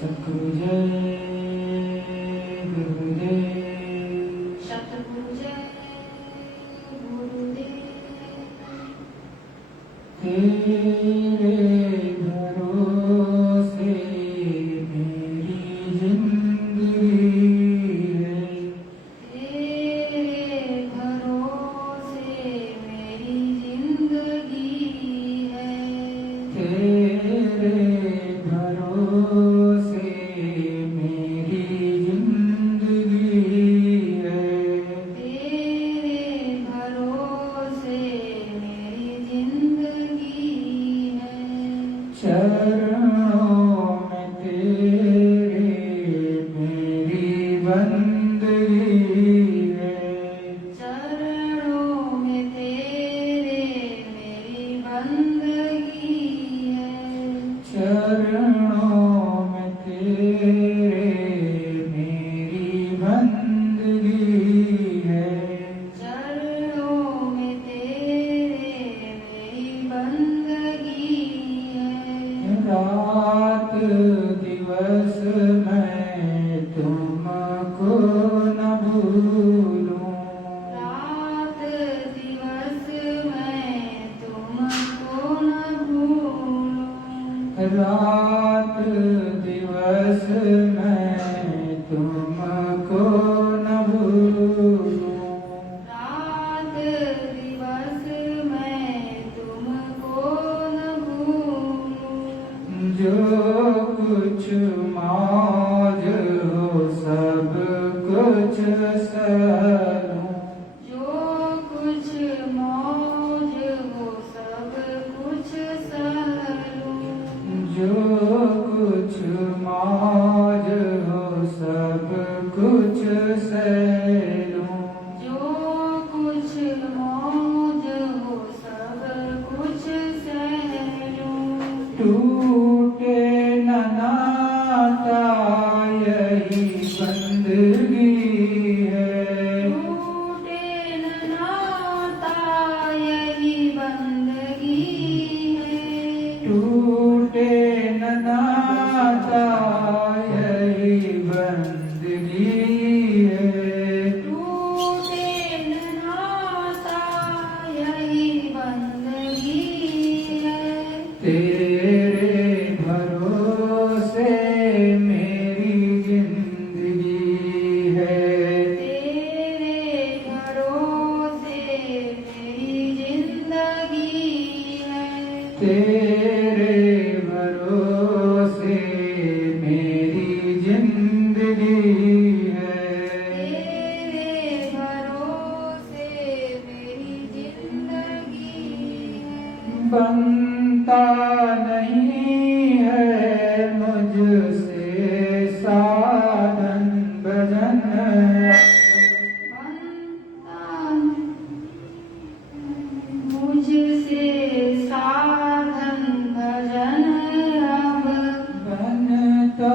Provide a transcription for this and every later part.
सतगुरु जय गुरुदेव। सतगुरु जय गुरुदेव। तेरे भरोसे मेरी जिंदगी है। तेरे भरोसे मेरी जिंदगी है। तेरे भरोसे मेरी जिंदगी है। तेरे भरोसे मेरी जिंदगी है। चरणों में तेरे मेरी बंदगी है। चरणों में तेरे मेरी बंदगी है। चरणों में तेरे मेरी बंदगी है। चरणों में तेरे मेरी बंदगी है। रात दिवस मैं तुमको न भूलूं। रात दिवस मैं तुमको न भूलूं। रात दिवस मैं तुमको न भूलूं। रात दिवस मैं तुमको न भूलूं। जो कुछ मौज हो सब कुछ सहूं। जो कुछ मौज हो सब कुछ सहूं। जो कुछ मौज हो सब कुछ सहूं। जो कुछ मौज हो सब कुछ सहूं। टूटे न नाता यही बंदगी है। टूटे न नाता यही बंदगी है। टूटे न नाता यही बंदगी है। टूटे न नाता यही बंदगी है। तेरे भरोसे मेरी जिंदगी है। तेरे भरोसे मेरी जिंदगी है। तेरे भरोसे मेरी जिंदगी है। तेरे भरोसे मेरी जिंदगी है। बनता नहीं है मुझसे साधन भजन। बनता मुझसे साधन भजन अब। बनता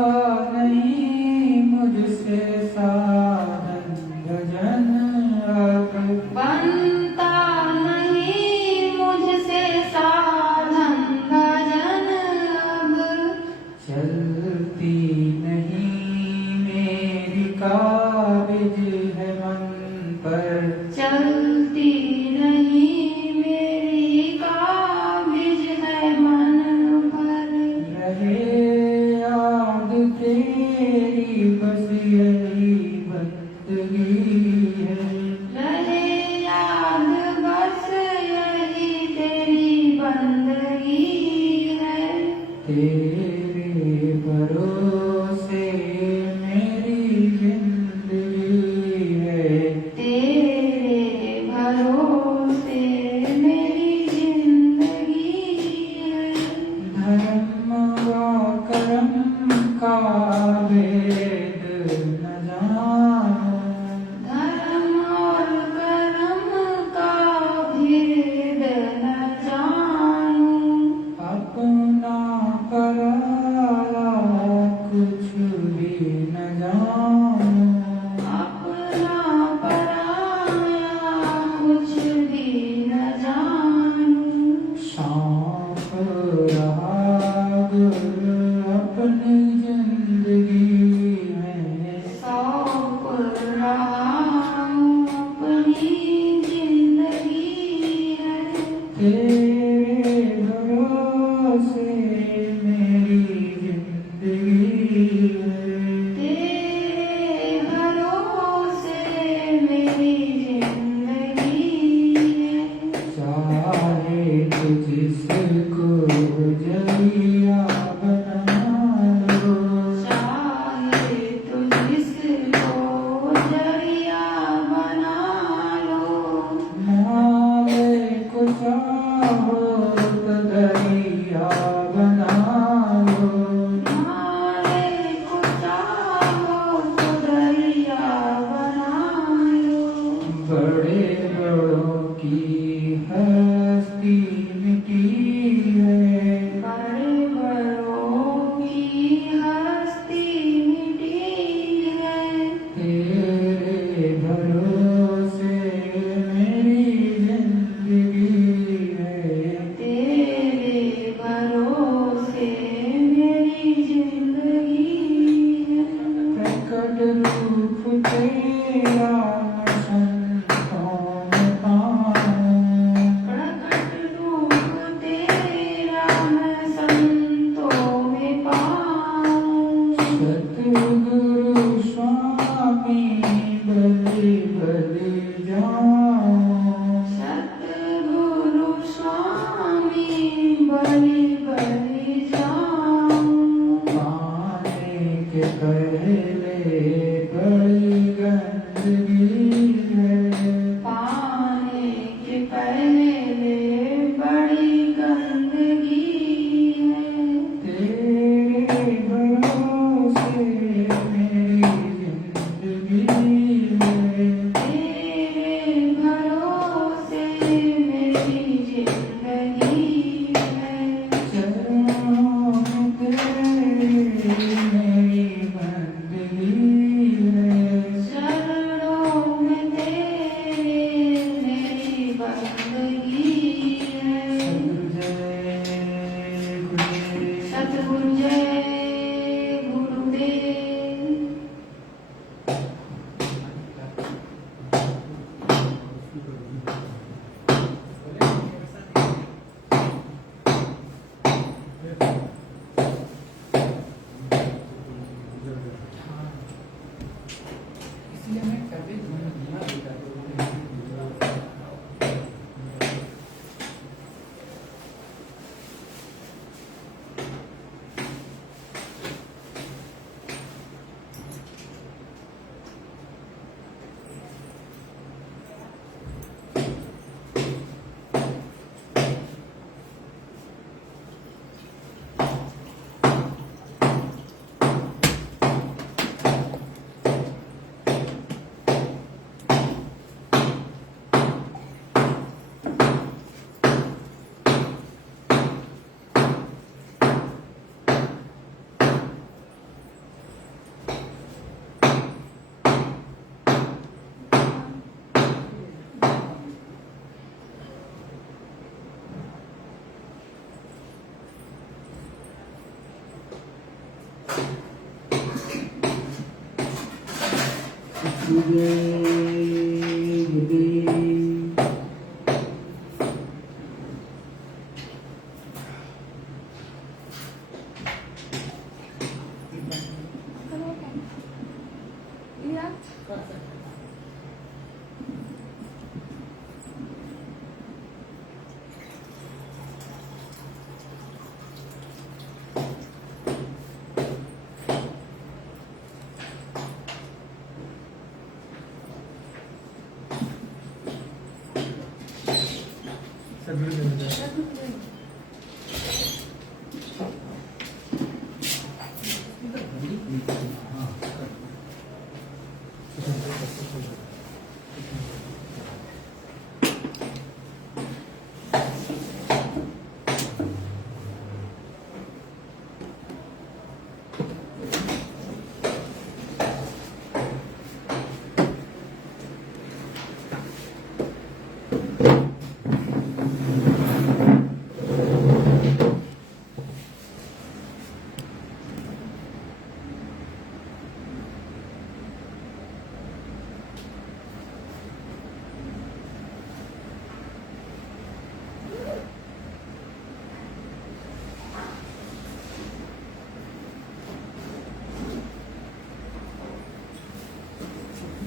नहीं मुझसे साधन भजन अब। बनता नहीं मुझसे साधन भजन अब। चलती नहीं मेरी काबिज है मन पर। चलती नहीं मेरी काबिज है मन पर। रहे याद तेरी बस यही बंदगी है। रहे याद बस यही तेरी बंदगी है। तेरे भरोसे मेरी जिंदगी है। तेरे भरोसे मेरी जिंदगी है। धर्म व कर्म का भेद न जानूं। धर्म और कर्म का भेद न जानूं। अपना पराया कुछ भी सद्गुरुजय गुरुदेव। इसलिए मैं कभी धीमा देता हूँ।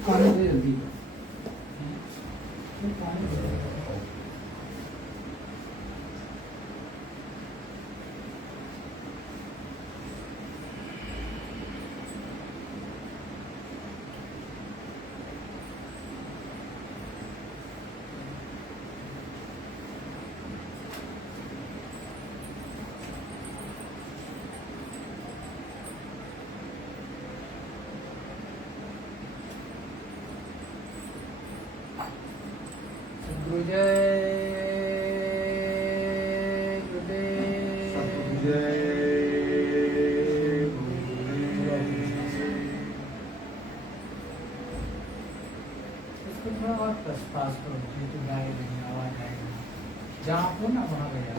पानी दे जल्दी। पानी दे। जय इसको थोड़ा और पास करो, तो गाय आवाज आएगी। जहाँ आपको ना वहाँ गया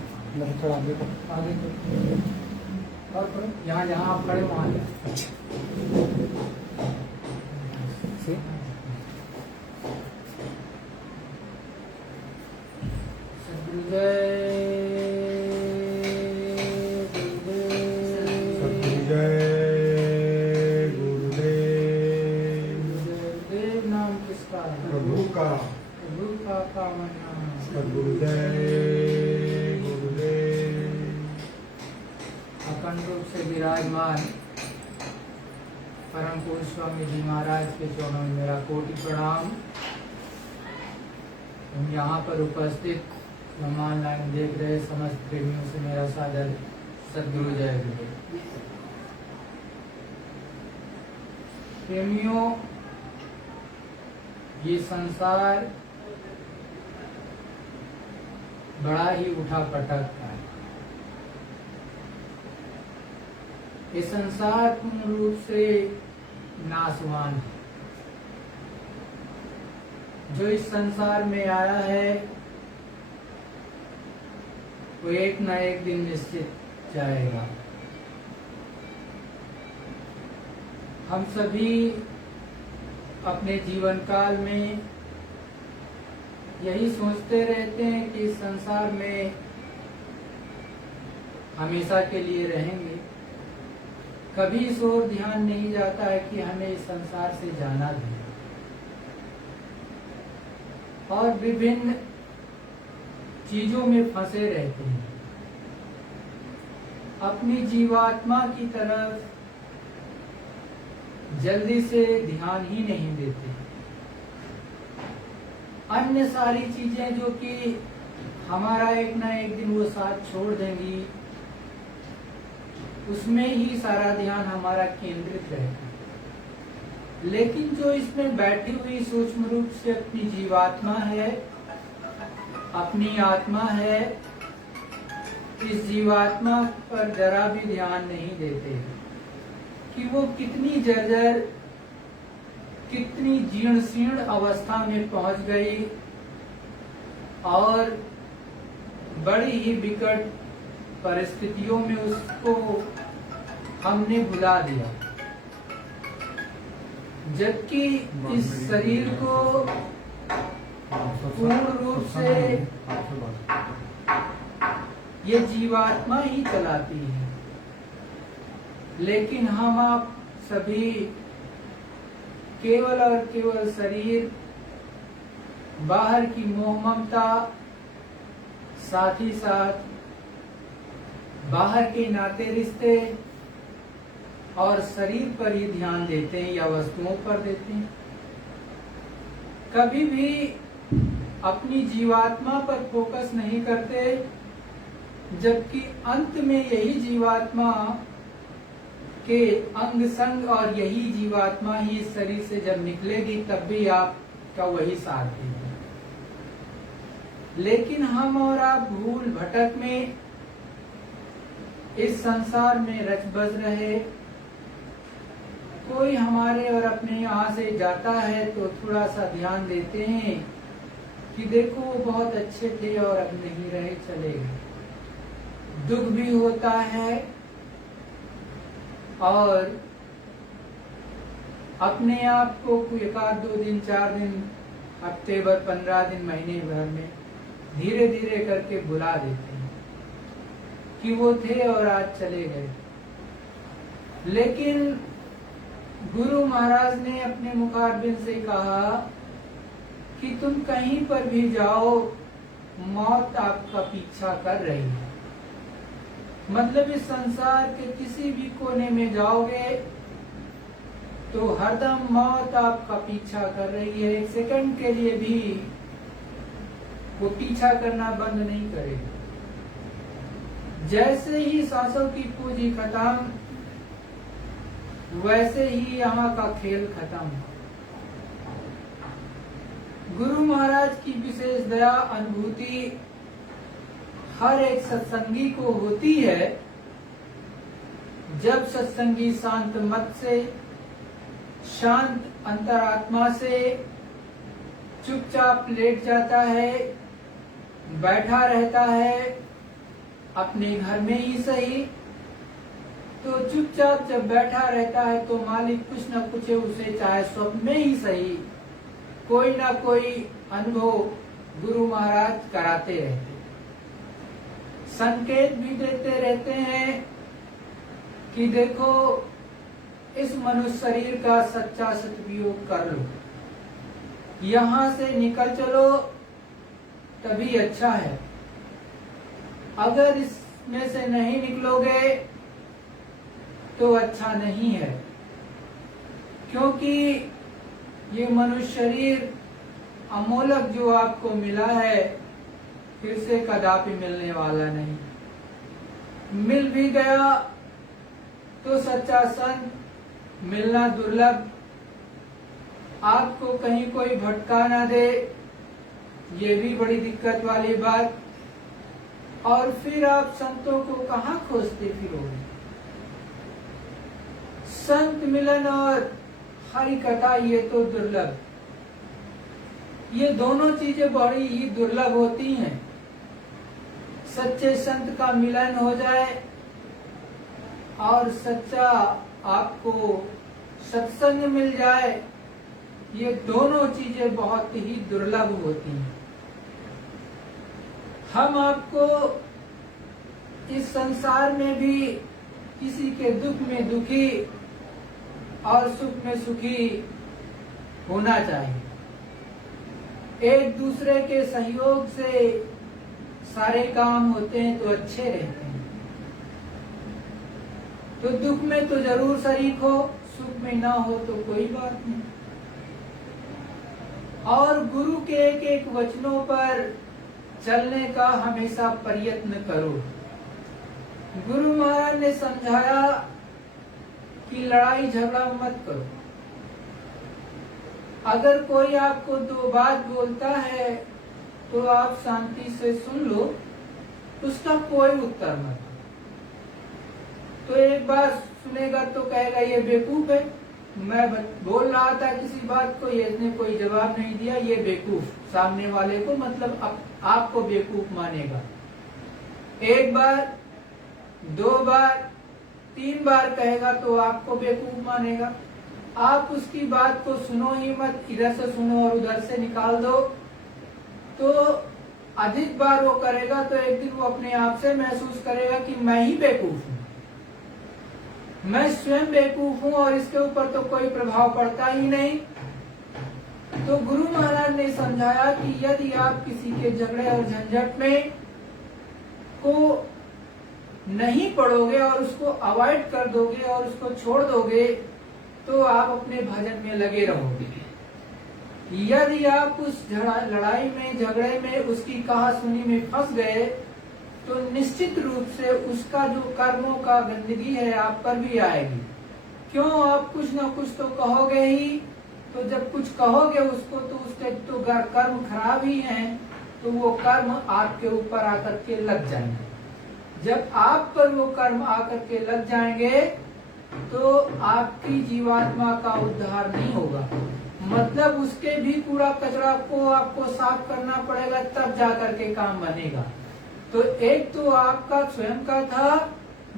थोड़ा आगे आगे और करो, यहाँ जहाँ आप खड़े वहाँ अखंड रूप से विराजमान परम पूज्य स्वामी जी महाराज के चरणों में मेरा कोटि प्रणाम। यहाँ पर उपस्थित सम्मान लाइन देख रहे समस्त प्रेमियों से मेरा सादर सद्गुरु जय गुरुदेव। प्रेमियों, ये संसार बड़ा ही उठा पटक है। ये संसार पूर्ण रूप से नाशवान है। जो इस संसार में आया है वो एक न एक दिन निश्चित जाएगा। हम सभी अपने जीवन काल में यही सोचते रहते हैं कि इस संसार में हमेशा के लिए रहेंगे। कभी इस ओर ध्यान नहीं जाता है कि हमें इस संसार से जाना भी है। और विभिन्न चीजों में फंसे रहते हैं, अपनी जीवात्मा की तरफ जल्दी से ध्यान ही नहीं देते। अन्य सारी चीजें जो कि हमारा एक ना एक दिन वो साथ छोड़ देंगी, उसमें ही सारा ध्यान हमारा केंद्रित रहेगा। लेकिन जो इसमें बैठी हुई सूक्ष्म रूप से अपनी जीवात्मा है, अपनी आत्मा है, इस जीवात्मा पर जरा भी ध्यान नहीं देते कि वो कितनी जर्जर, कितनी जीर्ण शीर्ण अवस्था में पहुंच गई और बड़ी ही विकट परिस्थितियों में उसको हमने भुला दिया। जबकि इस शरीर को पूर्ण रूप से ये जीवात्मा ही चलाती है। लेकिन हम आप सभी केवल और केवल शरीर, बाहर की मोह ममता, साथ ही साथ बाहर के नाते रिश्ते और शरीर पर ही ध्यान देते हैं या वस्तुओं पर देते हैं। कभी भी अपनी जीवात्मा पर फोकस नहीं करते, जबकि अंत में यही जीवात्मा के अंग संग और यही जीवात्मा ही इस शरीर से जब निकलेगी तब भी आपका वही साथी है। लेकिन हम और आप भूल भटक में इस संसार में रच बस रहे। कोई हमारे और अपने यहाँ से जाता है तो थोड़ा सा ध्यान देते हैं कि देखो वो बहुत अच्छे थे और अब नहीं रहे, चले गए। दुख भी होता है और अपने आप को एक आध 2 दिन 4 दिन, हफ्ते भर, 15 दिन, महीने भर में धीरे धीरे करके भुला देते हैं कि वो थे और आज चले गए। लेकिन गुरु महाराज ने अपने मुखारबिंद से कहा कि तुम कहीं पर भी जाओ, मौत आपका पीछा कर रही है। मतलब इस संसार के किसी भी कोने में जाओगे तो हरदम मौत आपका पीछा कर रही है। 1 सेकंड के लिए भी वो पीछा करना बंद नहीं करेगी। जैसे ही सांसों की पूंजी खत्म, वैसे ही यहाँ का खेल खत्म। गुरु महाराज की विशेष दया अनुभूति हर एक सत्संगी को होती है। जब सत्संगी शांत मत से, शांत अंतरात्मा से चुपचाप लेट जाता है, बैठा रहता है, अपने घर में ही सही, तो चुपचाप जब बैठा रहता है तो मालिक कुछ न कुछ उसे, चाहे स्वप्न में ही सही, कोई ना कोई अनुभव गुरु महाराज कराते रहते, संकेत भी देते रहते हैं कि देखो इस मनुष्य शरीर का सच्चा सदुपयोग कर लो, यहाँ से निकल चलो तभी अच्छा है। अगर इसमें से नहीं निकलोगे तो अच्छा नहीं है, क्योंकि ये मनुष्य शरीर अमोलक जो आपको मिला है फिर से कदापि मिलने वाला नहीं। मिल भी गया तो सच्चा संत मिलना दुर्लभ। आपको कहीं कोई भटका ना दे, ये भी बड़ी दिक्कत वाली बात। और फिर आप संतों को कहाँ खोजते फिरोगे? संत मिलन और हरि कथा ये तो दुर्लभ, ये दोनों चीजें बड़ी ही दुर्लभ होती हैं। सच्चे संत का मिलन हो जाए और सच्चा आपको सत्संग मिल जाए, ये दोनों चीजें बहुत ही दुर्लभ होती हैं। हम आपको इस संसार में भी किसी के दुख में दुखी और सुख में सुखी होना चाहिए। एक दूसरे के सहयोग से सारे काम होते हैं तो अच्छे रहते हैं। तो दुख में तो जरूर शरीक हो, सुख में ना हो तो कोई बात नहीं। और गुरु के एक एक वचनों पर चलने का हमेशा प्रयत्न करो। गुरु महाराज ने समझाया कि लड़ाई झगड़ा मत करो। अगर कोई आपको दो बात बोलता है तो आप शांति से सुन लो, उसका कोई उत्तर मत। तो एक बार सुनेगा तो कहेगा ये बेवकूफ है, मैं बोल रहा था किसी बात को, ये इसने कोई जवाब नहीं दिया, ये बेवकूफ, सामने वाले को मतलब आपको बेवकूफ मानेगा। एक बार, दो बार, तीन बार कहेगा तो आपको बेवकूफ मानेगा। आप उसकी बात को सुनो ही मत, इधर से सुनो और उधर से निकाल दो। तो अधिक बार वो करेगा तो एक दिन वो अपने आप से महसूस करेगा कि मैं ही बेवकूफ हूँ, मैं स्वयं बेवकूफ हूँ और इसके ऊपर तो कोई प्रभाव पड़ता ही नहीं। तो गुरु महाराज ने समझाया कि यदि आप किसी के झगड़े और झंझट में को नहीं पड़ोगे और उसको अवॉइड कर दोगे और उसको छोड़ दोगे तो आप अपने भजन में लगे रहोगे। यदि आप उस लड़ाई में, झगड़े में, उसकी कहा सुनी में फंस गए तो निश्चित रूप से उसका जो कर्मों का गंदगी है आप पर भी आएगी। क्यों? आप कुछ ना कुछ तो कहोगे ही। तो जब कुछ कहोगे उसको तो उसके तो कर्म खराब ही हैं, तो वो कर्म आपके ऊपर आकर के लग जाएंगे। जब आप पर वो कर्म आकर के लग जाएंगे तो आपकी जीवात्मा का उद्धार नहीं होगा। मतलब उसके भी कूड़ा कचरा को आपको साफ करना पड़ेगा, तब जाकर के काम बनेगा। तो एक तो आपका स्वयं का था,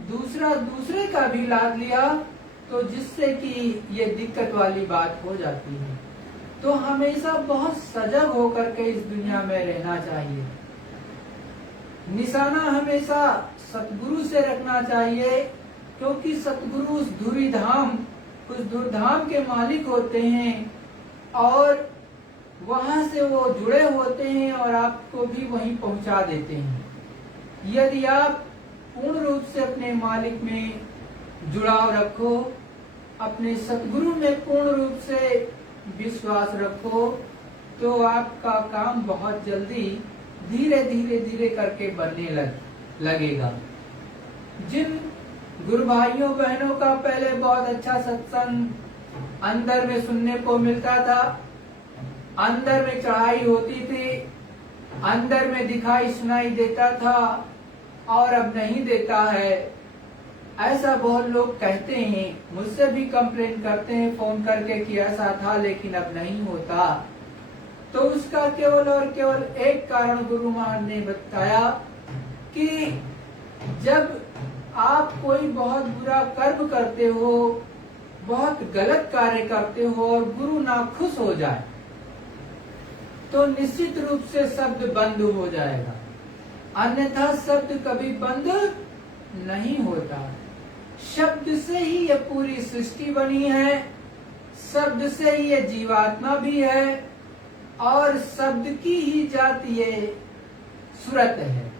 दूसरा दूसरे का भी लाद लिया, तो जिससे कि ये दिक्कत वाली बात हो जाती है। तो हमेशा बहुत सजग होकर के इस दुनिया में रहना चाहिए। निशाना हमेशा सतगुरु से रखना चाहिए, क्योंकि सतगुरु उस धुरधाम के मालिक होते हैं और वहां से वो जुड़े होते हैं और आपको भी वहीं पहुंचा देते हैं। यदि आप पूर्ण रूप से अपने मालिक में जुड़ाव रखो, अपने सतगुरु में पूर्ण रूप से विश्वास रखो, तो आपका काम बहुत जल्दी धीरे धीरे धीरे करके बनने लगेगा। जिन गुरु भाइयों बहनों का पहले बहुत अच्छा सत्संग अंदर में सुनने को मिलता था, अंदर में चढ़ाई होती थी, अंदर में दिखाई सुनाई देता था और अब नहीं देता है, ऐसा बहुत लोग कहते हैं। मुझसे भी कंप्लेन करते हैं फोन करके कि ऐसा था लेकिन अब नहीं होता। तो उसका केवल और केवल एक कारण गुरु महाराज ने बताया कि जब आप कोई बहुत बुरा कर्म करते हो, बहुत गलत कार्य करते हो और गुरु नाखुश हो जाए तो निश्चित रूप से शब्द बंद हो जाएगा, अन्यथा शब्द कभी बंद नहीं होता। शब्द से ही ये पूरी सृष्टि बनी है, शब्द से ही ये जीवात्मा भी है और शब्द की ही जाति ये सूरत है।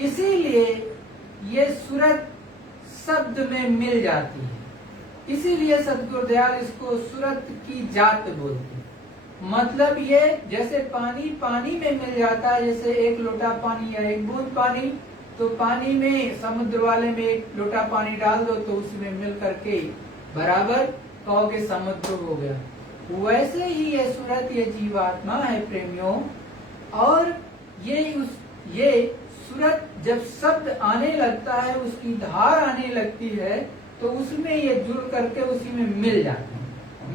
इसीलिए ये सूरत शब्द में मिल जाती है, इसीलिए सतगुरुदयाल इसको सूरत की जात बोलते हैं। मतलब ये जैसे पानी पानी में मिल जाता है, जैसे एक लोटा पानी या एक बूंद पानी, तो पानी में समुद्र वाले में एक लोटा पानी डाल दो तो उसमें मिल करके बराबर कहोगे समुद्र हो गया। वैसे ही ये सूरत ये जीवात्मा है प्रेमियों, और ये सूरत जब शब्द आने लगता है, उसकी धार आने लगती है, तो उसमें ये जुड़ करके उसी में मिल जाती है,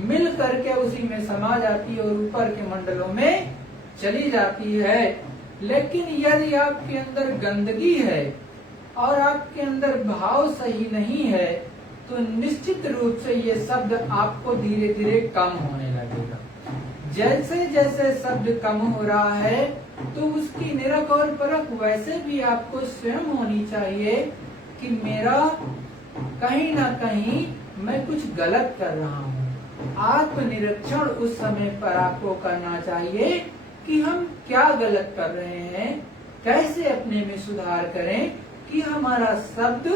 मिल करके उसी में समा जाती है और ऊपर के मंडलों में चली जाती है। लेकिन यदि आपके अंदर गंदगी है और आपके अंदर भाव सही नहीं है तो निश्चित रूप से ये शब्द आपको धीरे धीरे कम होने लगेगा। जैसे जैसे शब्द कम हो रहा है तो उसकी निरख और परख वैसे भी आपको स्वयं होनी चाहिए कि मेरा कहीं ना कहीं मैं कुछ गलत कर रहा हूँ। आत्मनिरीक्षण उस समय पर आपको करना चाहिए कि हम क्या गलत कर रहे हैं, कैसे अपने में सुधार करें कि हमारा शब्द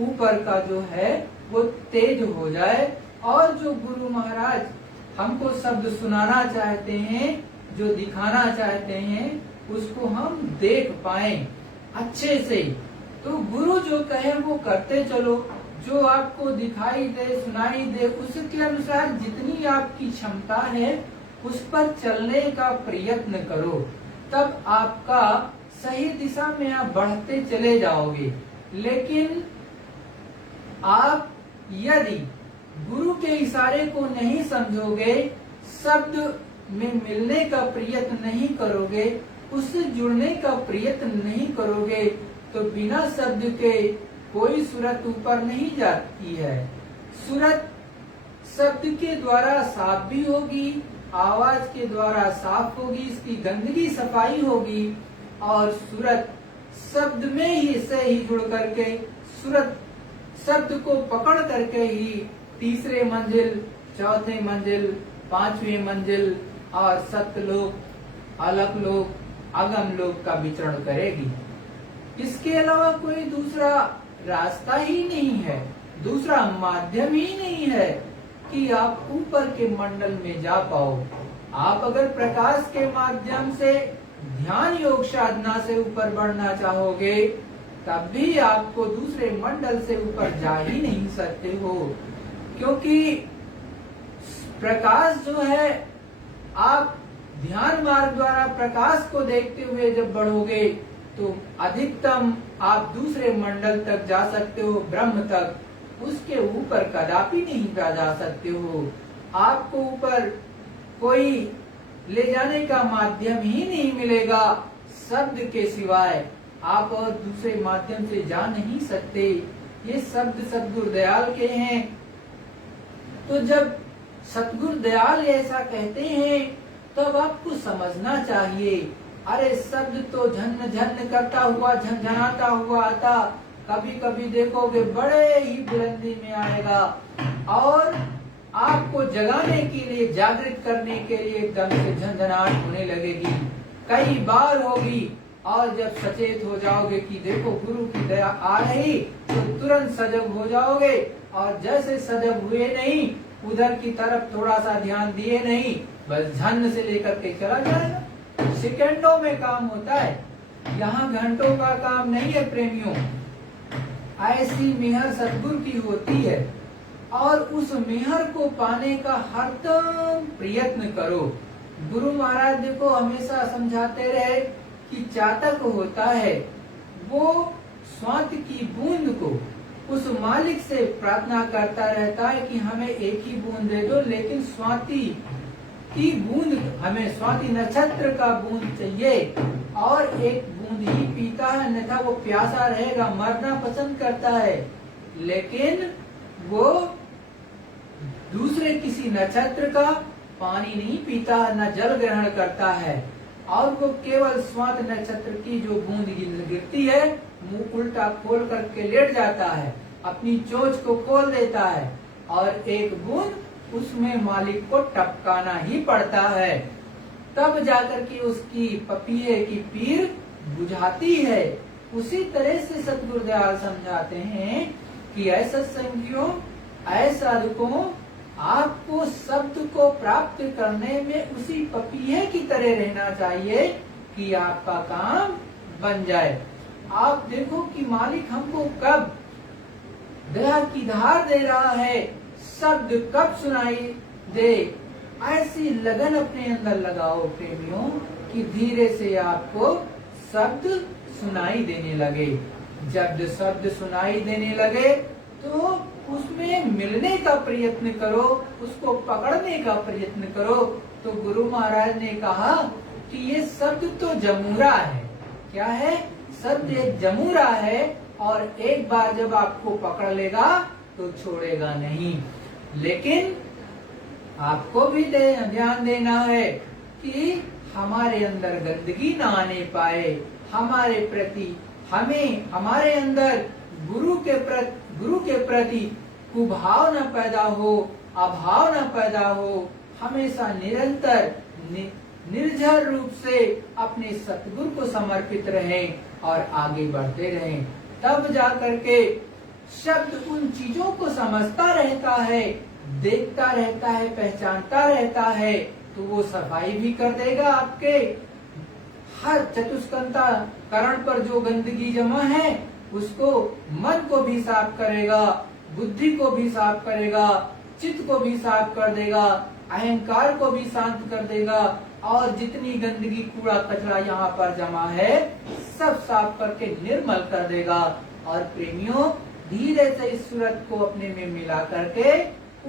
ऊपर का जो है वो तेज हो जाए और जो गुरु महाराज हमको शब्द सुनाना चाहते हैं, जो दिखाना चाहते हैं, उसको हम देख पाएं अच्छे से। तो गुरु जो कहे वो करते चलो, जो आपको दिखाई दे सुनाई दे उसके अनुसार जितनी आपकी क्षमता है उस पर चलने का प्रयत्न करो, तब आपका सही दिशा में आप बढ़ते चले जाओगे। लेकिन आप यदि गुरु के इशारे को नहीं समझोगे, शब्द में मिलने का प्रयत्न नहीं करोगे, उससे जुड़ने का प्रयत्न नहीं करोगे, तो बिना शब्द के कोई सूरत ऊपर नहीं जाती है। सूरत शब्द के द्वारा साफ भी होगी, आवाज के द्वारा साफ होगी, इसकी गंदगी सफाई होगी, और सूरत शब्द में ही से ही जुड़ करके सूरत शब्द को पकड़ करके ही तीसरे मंजिल, चौथे मंजिल, पांचवी मंजिल और सतलोक, अलग लोक, अगम लोक का विचरण करेगी। इसके अलावा कोई दूसरा रास्ता ही नहीं है, दूसरा माध्यम ही नहीं है कि आप ऊपर के मंडल में जा पाओ। आप अगर प्रकाश के माध्यम से ध्यान योग साधना से ऊपर बढ़ना चाहोगे, तब भी आपको दूसरे मंडल से ऊपर जा ही नहीं सकते हो, क्योंकि प्रकाश जो है, आप ध्यान मार्ग द्वारा प्रकाश को देखते हुए जब बढ़ोगे तो अधिकतम आप दूसरे मंडल तक जा सकते हो, ब्रह्म तक। उसके ऊपर कदापि नहीं जा सकते हो। आपको ऊपर कोई ले जाने का माध्यम ही नहीं मिलेगा शब्द के सिवाय। आप और दूसरे माध्यम से जा नहीं सकते। ये शब्द सतगुरु दयाल के हैं। तो जब सतगुरु दयाल ऐसा कहते हैं तब आपको समझना चाहिए, अरे शब्द तो झन झन करता हुआ, झनझनाता हुआ आता, कभी कभी देखोगे बड़े ही बुलंदी में आएगा और आपको जगाने के लिए, जागृत करने के लिए एकदम से झंझनाहट होने लगेगी, कई बार होगी। और जब सचेत हो जाओगे कि देखो गुरु की दया आ रही, तो तुरंत सजग हो जाओगे। और जैसे सजग हुए नहीं, उधर की तरफ थोड़ा सा ध्यान दिए नहीं, बस झन से लेकर के चला जाएगा। सेकंडों में काम होता है, यहाँ घंटों का काम नहीं है प्रेमियों। ऐसी मेहर सतगुरु की होती है और उस मेहर को पाने का हरदम प्रयत्न करो। गुरु महाराज देखो हमेशा समझाते रहे कि चातक होता है, वो स्वाति की बूंद को उस मालिक से प्रार्थना करता रहता है कि हमें एक ही बूंद दे दो, लेकिन स्वाति की बूंद, हमें स्वाति नक्षत्र का बूंद चाहिए। और एक बूंद ही पीता है, अन्यथा वो प्यासा रहेगा, मरना पसंद करता है। लेकिन वो दूसरे किसी नक्षत्र का पानी नहीं पीता, न जल ग्रहण करता है, और वो केवल स्वाति नक्षत्र की जो बूंद गिरती है, मुंह उल्टा खोल करके लेट जाता है, अपनी चोंच को खोल देता है, और एक बूंद उसमें मालिक को टपकाना ही पड़ता है, तब जाकर के उसकी पपीहे की पीर बुझाती है। उसी तरह से सतगुरु दयाल समझाते हैं कि ऐसा संगियों, ऐसा साधकों, आपको शब्द को प्राप्त करने में उसी पपीहे की तरह रहना चाहिए कि आपका काम बन जाए। आप देखो कि मालिक हमको कब दया की धार दे रहा है, शब्द कब सुनाई दे। ऐसी लगन अपने अंदर लगाओ प्रेमियों कि धीरे से आपको शब्द सुनाई देने लगे। जब शब्द सुनाई देने लगे तो उसमें मिलने का प्रयत्न करो, उसको पकड़ने का प्रयत्न करो। तो गुरु महाराज ने कहा कि ये शब्द तो जमूरा है। क्या है? शब्द एक जमूरा है, और एक बार जब आपको पकड़ लेगा तो छोड़ेगा नहीं। लेकिन आपको भी ध्यान देना है कि हमारे अंदर गंदगी ना आने पाए, हमारे प्रति हमारे अंदर गुरु के प्रति कुभाव न पैदा हो, अभाव न पैदा हो। हमेशा निरंतर निर्झर रूप से अपने सतगुरु को समर्पित रहें और आगे बढ़ते रहें। तब जाकर के शब्द उन चीजों को समझता रहता है, देखता रहता है, पहचानता रहता है, तो वो सफाई भी कर देगा आपके हर चतुष्कंता करण पर जो गंदगी जमा है उसको, मन को भी साफ करेगा, बुद्धि को भी साफ करेगा, चित्त को भी साफ कर देगा, अहंकार को भी शांत कर देगा, और जितनी गंदगी कूड़ा कचरा यहाँ पर जमा है सब साफ करके निर्मल कर देगा। और प्रेमियों, धीरे से इस सूरत को अपने में मिला करके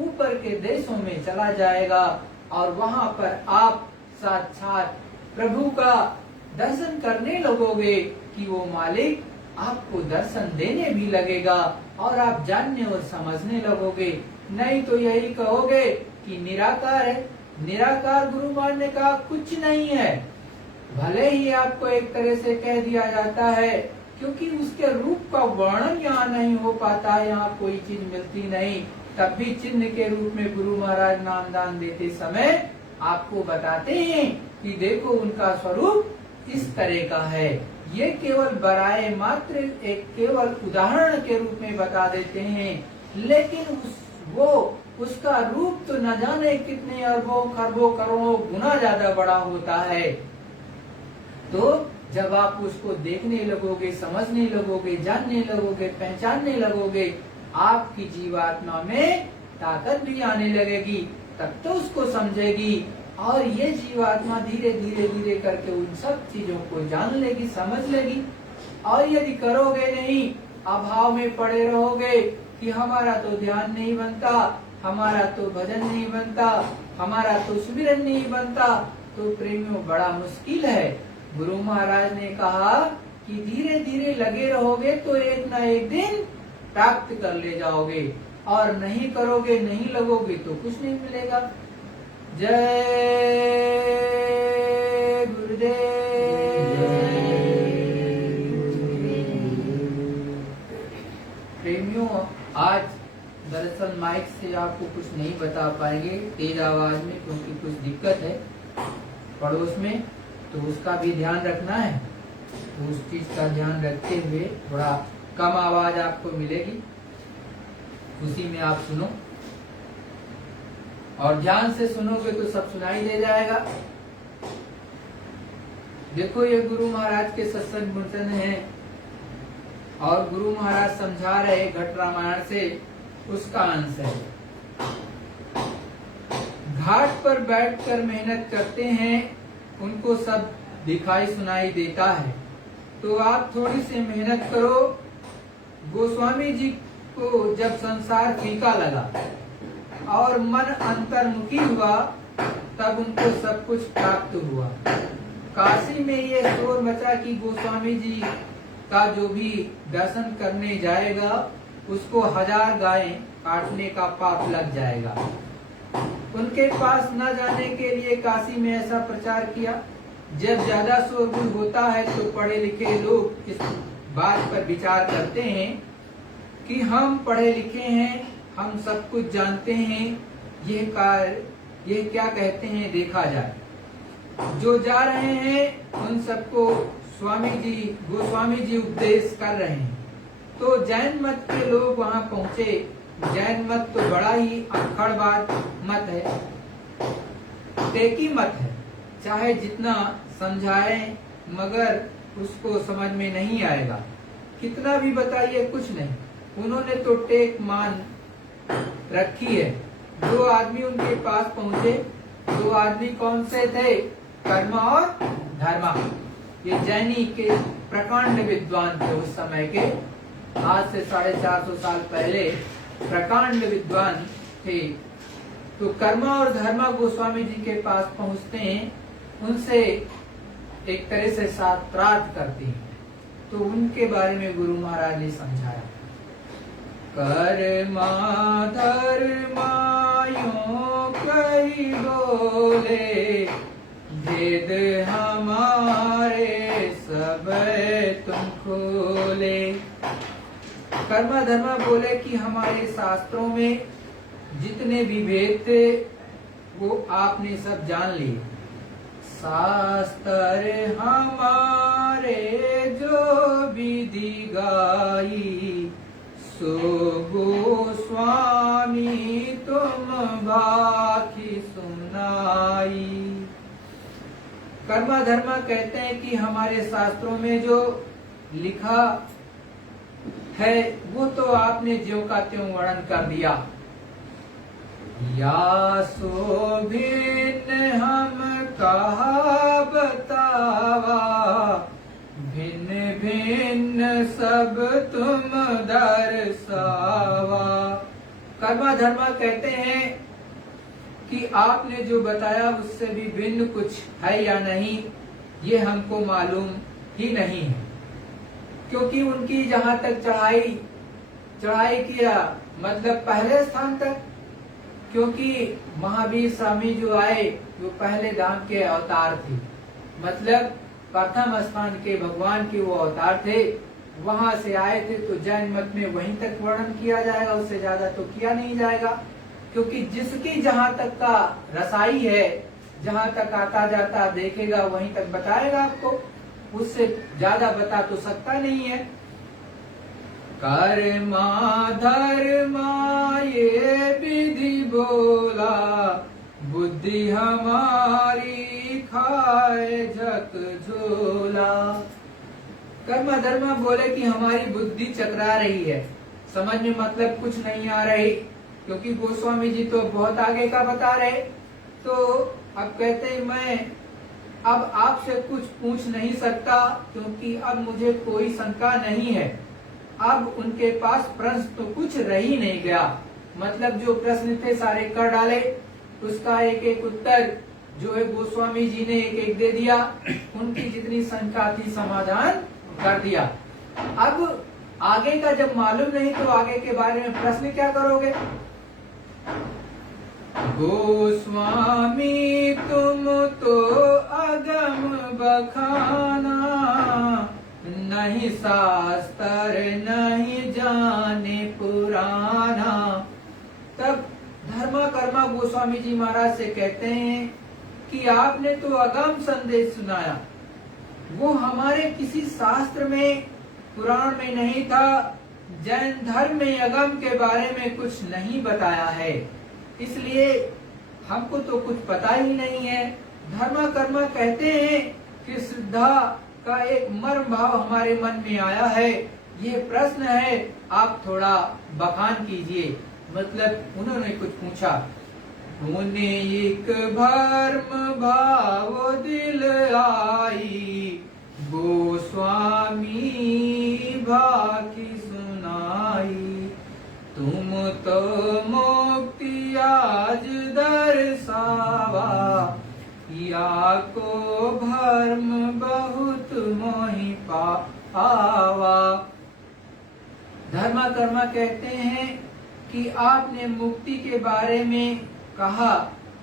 ऊपर के देशों में चला जाएगा और वहाँ पर आप साक्षात प्रभु का दर्शन करने लगोगे कि वो मालिक आपको दर्शन देने भी लगेगा और आप जानने और समझने लगोगे। नहीं तो यही कहोगे कि निराकार है। निराकार गुरु मान ने कहा कुछ नहीं है, भले ही आपको एक तरह से कह दिया जाता है, क्योंकि उसके रूप का वर्णन यहाँ नहीं हो पाता, यहाँ कोई चीज मिलती नहीं, तब भी चिन्ह के रूप में गुरु महाराज नामदान देते समय आपको बताते हैं कि देखो उनका स्वरूप इस तरह का है। ये केवल बराए मात्र एक केवल उदाहरण के रूप में बता देते हैं, लेकिन उसका रूप तो न जाने कितने अरबों खरबों करोड़ों गुना ज्यादा बड़ा होता है। तो जब आप उसको देखने लगोगे, समझने लगोगे, जानने लगोगे, पहचानने लगोगे, आपकी जीवात्मा में ताकत भी आने लगेगी, तब तो उसको समझेगी और ये जीवात्मा धीरे धीरे धीरे करके उन सब चीजों को जान लेगी, समझ लेगी। और यदि करोगे नहीं, अभाव में पड़े रहोगे कि हमारा तो ध्यान नहीं बनता, हमारा तो भजन नहीं बनता, हमारा तो सुमिरन नहीं बनता, तो प्रेमियों बड़ा मुश्किल है। गुरु महाराज ने कहा कि धीरे धीरे लगे रहोगे तो एक न एक दिन प्राप्त कर ले जाओगे, और नहीं करोगे, नहीं लगोगे तो कुछ नहीं मिलेगा। जय गुरुदेव। प्रेमियों, आज दरअसल माइक से आपको कुछ नहीं बता पाएंगे तेज आवाज में, क्योंकि कुछ दिक्कत है पड़ोस में, तो उसका भी ध्यान रखना है। तो उस चीज का ध्यान रखते हुए थोड़ा कम आवाज आपको मिलेगी, उसी में आप सुनो और ध्यान से सुनोगे तो सब सुनाई दे जाएगा। देखो, ये गुरु महाराज के सत्संग वचन हैं और गुरु महाराज समझा रहे घट रामायण से, उसका अंश है। घाट पर बैठकर मेहनत करते हैं, उनको सब दिखाई सुनाई देता है, तो आप थोड़ी सी मेहनत करो। गोस्वामी जी को जब संसार फीका लगा और मन अंतर्मुखी हुआ, तब उनको सब कुछ प्राप्त हुआ। काशी में ये शोर मचा कि गोस्वामी जी का जो भी दर्शन करने जाएगा उसको 1000 गायें काटने का पाप लग जाएगा। उनके पास न जाने के लिए काशी में ऐसा प्रचार किया। जब ज्यादा शोरगुल होता है तो पढ़े लिखे लोग इस बात पर विचार करते हैं कि हम पढ़े लिखे हैं, हम सब कुछ जानते हैं, ये क्या कहते हैं देखा जाए। जो जा रहे हैं उन सबको गोस्वामी जी उपदेश कर रहे हैं। तो जैन मत के लोग वहां पहुंचे। जैन मत तो बड़ा ही अखड़बाज मत है, टेकी मत है, चाहे जितना समझाएं मगर उसको समझ में नहीं आएगा, कितना भी बताइए कुछ नहीं। उन्होंने तो टेक मान रखी है। 2 आदमी उनके पास पहुंचे। 2 आदमी कौन से थे? कर्म और धर्मा। ये जैनी के प्रकांड विद्वान थे उस समय के, आज से 450 साल पहले प्रकांड विद्वान थे। तो कर्मा और धर्मा गोस्वामी जी के पास पहुंचते हैं, उनसे एक तरह से शास्त्रार्थ करते हैं। तो उनके बारे में गुरु महाराज ने समझाया। कर्मा धर्मायों कही बोले, भेद हमारे सब तुम खोले। कर्म धर्म बोले कि हमारे शास्त्रों में जितने भी भेद थे वो आपने सब जान लिए। शास्त्र हमारे जो विधि गाई, सो गोस्वामी तुम बाकी सुनाई। कर्म धर्म कहते हैं कि हमारे शास्त्रों में जो लिखा है वो तो आपने ज्यों का त्यों वर्णन कर दिया। या सो भिन्न हम कहा बतावा, भिन्न भिन्न सब तुम दर्शावा। कर्म धर्म कहते हैं कि आपने जो बताया उससे भी भिन्न कुछ है या नहीं, ये हमको मालूम ही नहीं है। क्योंकि उनकी जहां तक चढ़ाई किया मतलब पहले स्थान तक, क्योंकि महावीर स्वामी जो आए वो पहले धाम के अवतार थे, मतलब प्रथम स्थान के भगवान के वो अवतार थे। वहां से आए थे तो जैन मत में वहीं तक वर्णन किया जाएगा, उससे ज्यादा तो किया नहीं जाएगा। क्योंकि जिसकी जहां तक का रसाई है, जहां तक आता जाता देखेगा वहीं तक बताएगा आपको, उससे ज्यादा बता तो सकता नहीं है। कर्मा धर्मा ये विधि बोला, बुद्धि हमारी खाए झक झोला। कर्म धर्म बोले कि हमारी बुद्धि चकरा रही है, समझ में मतलब कुछ नहीं आ रही, क्योंकि गोस्वामी जी तो बहुत आगे का बता रहे। तो अब कहते हैं मैं अब आपसे कुछ पूछ नहीं सकता, क्योंकि अब मुझे कोई शंका नहीं है। अब उनके पास प्रश्न तो कुछ रह ही नहीं गया, मतलब जो प्रश्न थे सारे कर डाले, उसका एक एक उत्तर जो है गोस्वामी जी ने एक एक दे दिया। उनकी जितनी शंका थी समाधान कर दिया। अब आगे का जब मालूम नहीं तो आगे के बारे में प्रश्न क्या करोगे। गोस्वामी तुम तो अगम बखाना, नहीं शास्त्र नहीं जाने पुराना। तब धर्मा कर्मा गोस्वामी जी महाराज से कहते हैं कि आपने तो अगम संदेश सुनाया, वो हमारे किसी शास्त्र में पुराण में नहीं था। जैन धर्म में अगम के बारे में कुछ नहीं बताया है, इसलिए हमको तो कुछ पता ही नहीं है। धर्मा कर्मा कहते हैं कि श्रद्धा का एक मर्म भाव हमारे मन में आया है, ये प्रश्न है, आप थोड़ा बखान कीजिए। मतलब उन्होंने कुछ पूछा, उन्हें एक भर्म भाव दिल आई, गोस्वामी भाकी सुनाई। तुम तो मुक्ति आज दर्शावा, या को भर्म बहुत मोहि पावा। धर्मा कर्मा कहते हैं कि आपने मुक्ति के बारे में कहा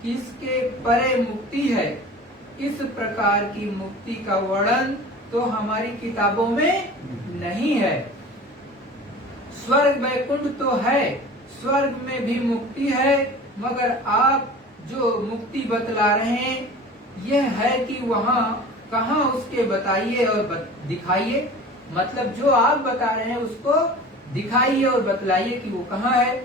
कि इसके परे मुक्ति है, इस प्रकार की मुक्ति का वर्णन तो हमारी किताबों में नहीं है। स्वर्ग वैकुंठ तो है, स्वर्ग में भी मुक्ति है, मगर आप जो मुक्ति बतला रहे हैं यह है कि वहाँ कहाँ उसके बताइए और दिखाइए। मतलब जो आप बता रहे हैं उसको दिखाइए और बतलाइए कि वो कहाँ है,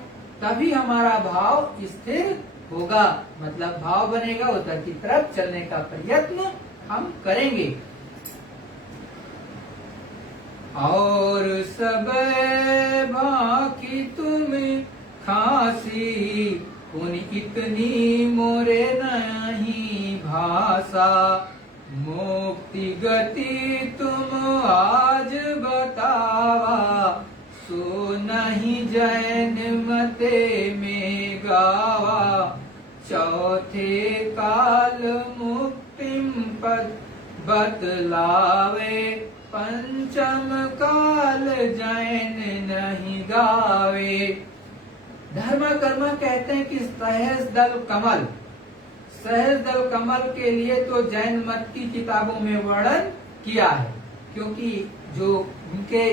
तभी हमारा भाव स्थिर होगा, मतलब भाव बनेगा, उधर की तरफ चलने का प्रयत्न हम करेंगे। और सब बाकी तुम खासी, उन इतनी मोरे नहीं भाषा। मुक्ति गति तुम आज बतावा, सो नहीं जैन मते में गावा। चौथे काल मुक्तिम पद बतलावे, पंचम काल जैन नहीं गावे। धर्म कर्म कहते हैं कि सहज दल कमल, सहज दल कमल के लिए तो जैन मत की किताबों में वर्णन किया है, क्योंकि जो उनके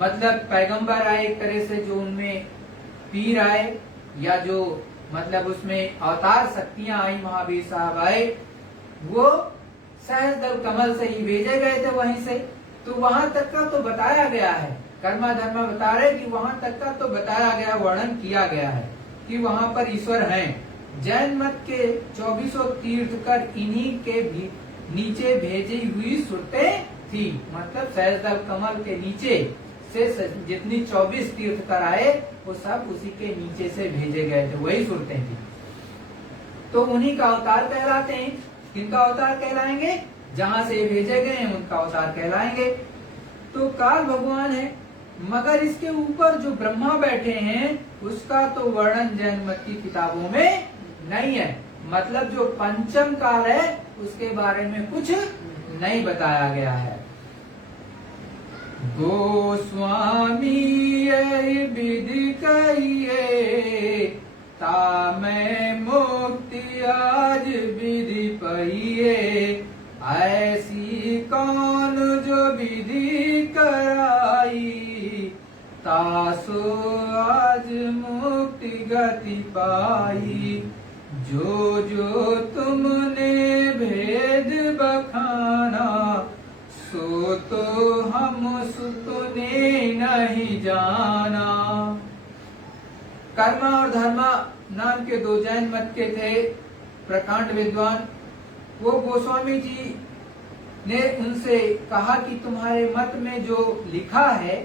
मतलब पैगंबर आए, एक तरह से जो उनमें पीर आए, या जो मतलब उसमें अवतार शक्तियां आई, महावीर साहब आए, वो सहज दल कमल से ही भेजे गए थे वहीं से। तो वहां तक का तो बताया गया है, कर्मा धर्म बता रहे कि वहां तक का तो बताया गया, वर्णन किया गया है कि वहां पर ईश्वर हैं। जैन मत के 2400 तीर्थकर इन्हीं के भी नीचे भेजी हुई सुरतें थी, मतलब सहज दल कमल के नीचे से जितनी 24 तीर्थकर आए वो सब उसी के नीचे से भेजे गए थे, वही सुरतें थी। तो उन्हीं का अवतार कहलाते हैं। किनका अवतार कहलाएंगे? जहां से भेजे गए हैं उनका अवतार कहलाएंगे। तो काल भगवान है, मगर इसके ऊपर जो ब्रह्मा बैठे हैं उसका तो वर्णन जैन मत की किताबों में नहीं है। मतलब जो पंचम काल है उसके बारे में कुछ नहीं बताया गया है। गोस्वामी यही विधि कहिए, तामै मुक्ति आज विधि पहिए। ऐसी कौन जो विधि कराई, तासो आज मुक्ति गति पाई। जो जो तुमने भेद बखाना, सो तो हम सुने नहीं जाना। कर्मा और धर्मा नाम के दो जैन मत के थे प्रकांड विद्वान। वो गोस्वामी जी ने उनसे कहा कि तुम्हारे मत में जो लिखा है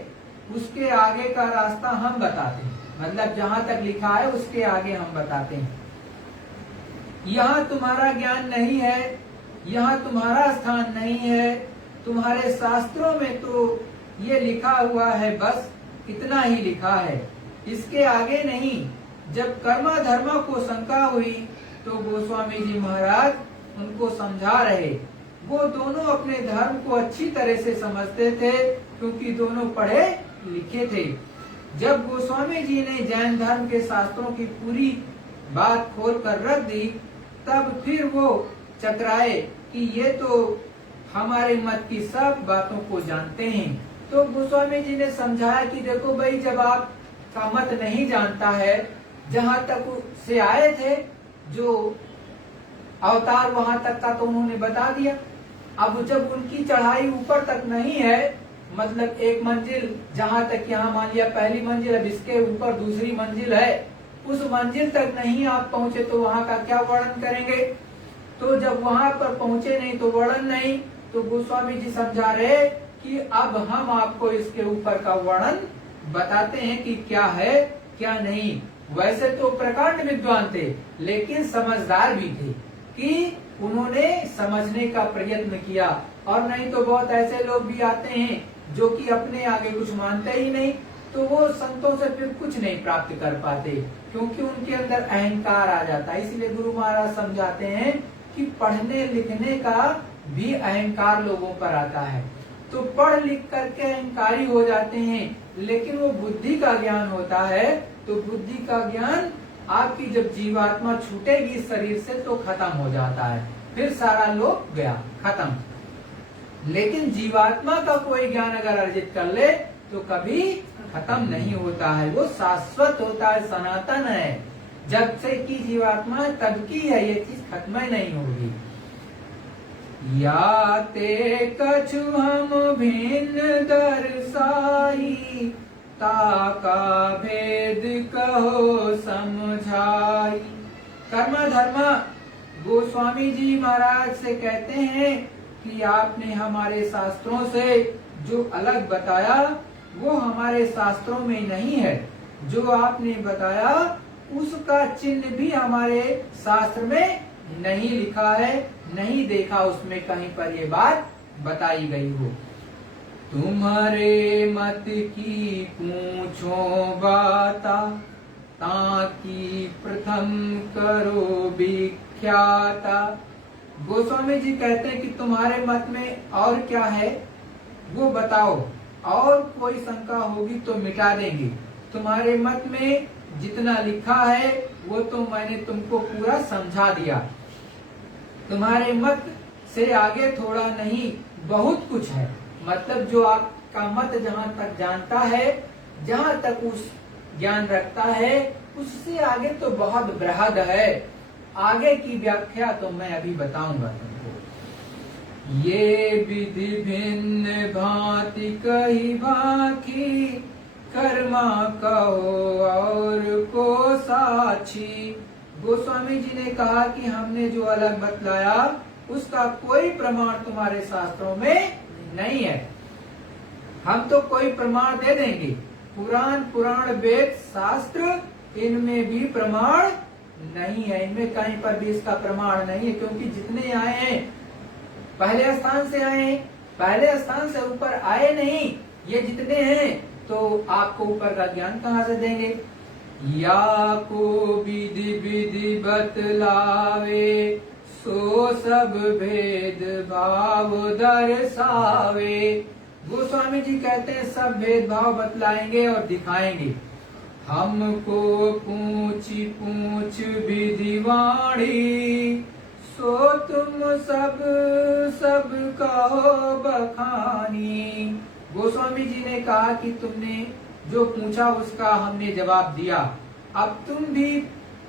उसके आगे का रास्ता हम बताते हैं, मतलब जहां तक लिखा है उसके आगे हम बताते हैं। यहाँ तुम्हारा ज्ञान नहीं है, यहाँ तुम्हारा स्थान नहीं है, तुम्हारे शास्त्रों में तो ये लिखा हुआ है, बस इतना ही लिखा है, इसके आगे नहीं। जब कर्मा धर्मा को शंका हुई तो गोस्वामी जी महाराज उनको समझा रहे। वो दोनों अपने धर्म को अच्छी तरह से समझते थे क्योंकि दोनों पढ़े लिखे थे। जब गोस्वामी जी ने जैन धर्म के शास्त्रों की पूरी बात खोल कर रख दी, तब फिर वो चतराए कि ये तो हमारे मत की सब बातों को जानते हैं। तो गोस्वामी जी ने समझाया कि देखो भाई, जब आपका मत नहीं जानता है, जहाँ तक से आए थे जो अवतार वहां तक का तो उन्होंने बता दिया। अब जब उनकी चढ़ाई ऊपर तक नहीं है, मतलब एक मंजिल जहाँ तक यहाँ मान लिया पहली मंजिल, अब इसके ऊपर दूसरी मंजिल है, उस मंजिल तक नहीं आप पहुंचे तो वहाँ का क्या वर्णन करेंगे। तो जब वहां पर पहुंचे नहीं तो वर्णन नहीं। तो गोस्वामी जी समझा रहे कि अब हम आपको इसके ऊपर का वर्णन बताते हैं कि क्या है क्या नहीं। वैसे तो प्रकांड विद्वान थे लेकिन समझदार भी थे कि उन्होंने समझने का प्रयत्न किया, और नहीं तो बहुत ऐसे लोग भी आते हैं जो कि अपने आगे कुछ मानते ही नहीं, तो वो संतों से फिर कुछ नहीं प्राप्त कर पाते क्योंकि उनके अंदर अहंकार आ जाता है। इसलिए गुरु महाराज समझाते हैं कि पढ़ने लिखने का भी अहंकार लोगों पर आता है। तो पढ़ लिख करके अहंकारी हो जाते हैं, लेकिन वो बुद्धि का ज्ञान होता है। तो बुद्धि का ज्ञान आपकी जब जीवात्मा छूटेगी शरीर से तो खत्म हो जाता है, फिर सारा लोक गया खत्म। लेकिन जीवात्मा का कोई ज्ञान अगर अर्जित कर ले तो कभी खत्म नहीं होता है, वो शाश्वत होता है, सनातन है। जब से की जीवात्मा तब की है, ये चीज खत्म ही नहीं होगी। या ते कछु हम भिन्न दर्शाई, ताका भेद कहो समझाई। कर्म धर्म गोस्वामी जी महाराज से कहते हैं कि आपने हमारे शास्त्रों से जो अलग बताया वो हमारे शास्त्रों में नहीं है। जो आपने बताया उसका चिन्ह भी हमारे शास्त्र में नहीं लिखा है, नहीं देखा उसमें कहीं पर ये बात बताई गई हो। तुम्हारे मत की पूछो बाता, ताकि प्रथम करो विख्याता। गोस्वामी जी कहते हैं कि तुम्हारे मत में और क्या है वो बताओ, और कोई शंका होगी तो मिटा देंगे। तुम्हारे मत में जितना लिखा है वो तो मैंने तुमको पूरा समझा दिया। तुम्हारे मत से आगे थोड़ा नहीं, बहुत कुछ है। मतलब जो आपका मत जहाँ तक जानता है, जहाँ तक उस ज्ञान रखता है, उससे आगे तो बहुत बृहद है। आगे की व्याख्या तो मैं अभी बताऊंगा तुमको। ये विधि भिन्न भांति कही भाखी, कर्मा कहो और को साक्षी। गोस्वामी जी ने कहा कि हमने जो अलग बतलाया उसका कोई प्रमाण तुम्हारे शास्त्रों में नहीं है। हम तो कोई प्रमाण दे देंगे, पुराण वेद शास्त्र इनमें भी प्रमाण नहीं है, इनमें कहीं पर भी इसका प्रमाण नहीं है। क्योंकि जितने आए हैं पहले स्थान से आए हैं, पहले स्थान से ऊपर आए नहीं। ये जितने हैं तो आपको ऊपर का ज्ञान कहाँ से देंगे। या को विधि विधि बतलावे, सो सब भेद भाव दर्शावे। गोस्वामी जी कहते हैं सब भेदभाव बतलाएंगे और दिखाएंगे। हमको पूछी पूछ विधि वाणी, सो तुम सब सब कहो बखानी। गोस्वामी जी ने कहा कि तुमने जो पूछा उसका हमने जवाब दिया, अब तुम भी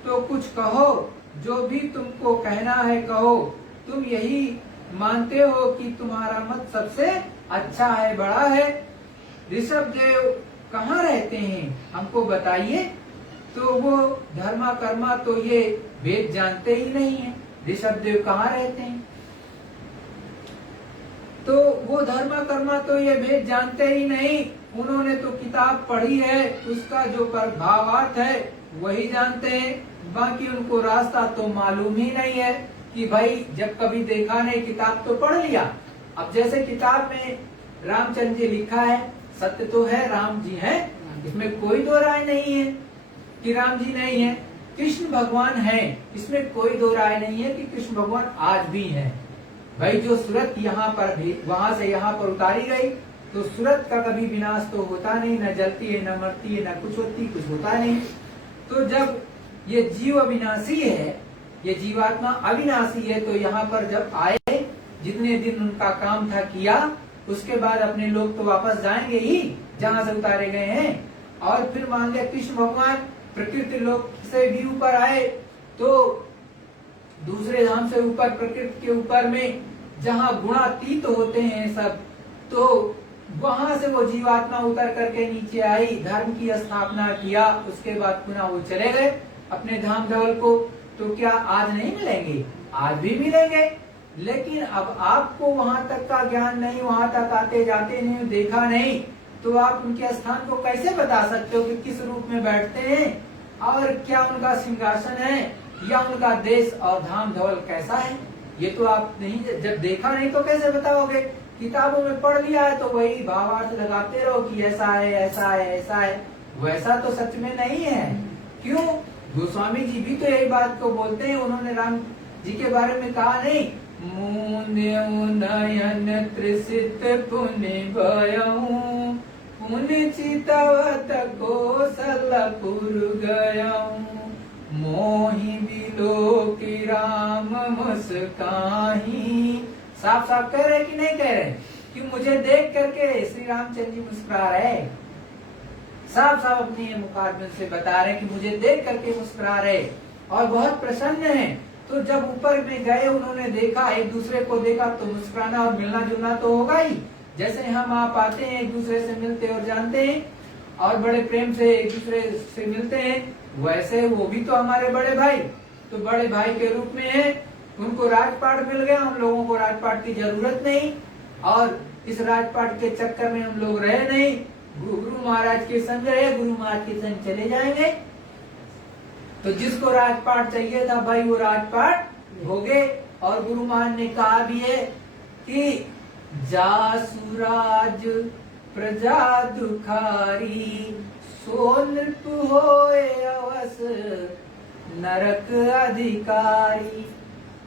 तो कुछ कहो, जो भी तुमको कहना है कहो। तुम यही मानते हो कि तुम्हारा मत सबसे अच्छा है, बड़ा है। ऋषभ देव कहाँ रहते हैं हमको बताइए। तो वो धर्मा कर्मा तो ये वेद जानते ही नहीं है। ऋषभ देव कहाँ रहते हैं, तो वो धर्मा कर्मा तो ये वेद जानते ही नहीं। उन्होंने तो किताब पढ़ी है, उसका जो भावार्थ है वही जानते हैं। बाकी उनको रास्ता तो मालूम ही नहीं है कि भाई जब कभी देखा नहीं, किताब तो पढ़ लिया। अब जैसे किताब में रामचंद्र जी लिखा है, सत्य तो है, राम जी हैं, इसमें कोई दो राय नहीं है कि राम जी नहीं है। कृष्ण भगवान है, इसमें कोई दो राय नहीं है कि कृष्ण भगवान आज भी हैं। भाई जो सूरत यहाँ पर भी वहां से यहाँ पर उतारी गई, तो सूरत का कभी विनाश तो होता नहीं, न जलती है, न मरती है, न कुछ होती, कुछ होता नहीं। तो जब ये जीव अविनाशी है, ये जीवात्मा अविनाशी है, तो यहाँ पर जब आए, जितने दिन उनका काम था किया, उसके बाद अपने लोग तो वापस जाएंगे ही जहाँ से उतारे गए हैं। और फिर मान लिया कृष्ण भगवान प्रकृति लोक से भी ऊपर आए, तो दूसरे धाम से ऊपर प्रकृति के ऊपर में जहाँ गुणातीत होते हैं सब, तो वहां से वो जीवात्मा उतर करके नीचे आई, धर्म की स्थापना किया। उसके बाद पुनः वो चले गए अपने धाम धवल को। तो क्या आज नहीं मिलेंगे? आज भी मिलेंगे, लेकिन अब आपको वहां तक का ज्ञान नहीं, वहां तक आते जाते नहीं, देखा नहीं, तो आप उनके स्थान को कैसे बता सकते हो कि किस रूप में बैठते हैं और क्या उनका सिंहासन है या उनका देश और धाम धवल कैसा है। ये तो आप नहीं, जब देखा नहीं तो कैसे बताओगे। किताबों में पढ़ लिया है तो वही भावार्थ लगाते रहो कि ऐसा है, ऐसा है, ऐसा है। वैसा तो सच में नहीं है। क्यों? गोस्वामी जी भी तो यही बात को बोलते हैं। उन्होंने राम जी के बारे में कहा नहीं, नयन त्रिसित पुण्य भयऊ, पुण्य चितवत कौशलपुर गयऊ, मोहि बिलो की राम मुस्काही। साफ साफ कह रहे कि नहीं कह रहे कि मुझे देख करके श्री रामचंद्र जी मुस्कुरा रहे। साफ साफ अपने मुखारबिंद से बता रहे कि मुझे देख करके मुस्कुरा रहे और बहुत प्रसन्न हैं। तो जब ऊपर में गए, उन्होंने देखा, एक दूसरे को देखा, तो मुस्कुराना और मिलना जुलना तो होगा ही। जैसे हम आप आते हैं, एक दूसरे से मिलते और जानते हैं और बड़े प्रेम से एक दूसरे से मिलते हैं, वैसे वो भी तो हमारे बड़े भाई, तो बड़े भाई के रूप में है। उनको राजपाट मिल गया, हम लोगों को राजपाट की जरूरत नहीं, और इस राजपाट के चक्कर में हम लोग रहे नहीं। गुरु महाराज के संग रहे, गुरु महाराज के संग चले जाएंगे। तो जिसको राजपाट चाहिए था भाई, वो राजपाट हो गए। और गुरु महाराज ने कहा भी है कि जासुराज प्रजा दुखारी, सोनप होए अवस नरक अधिकारी।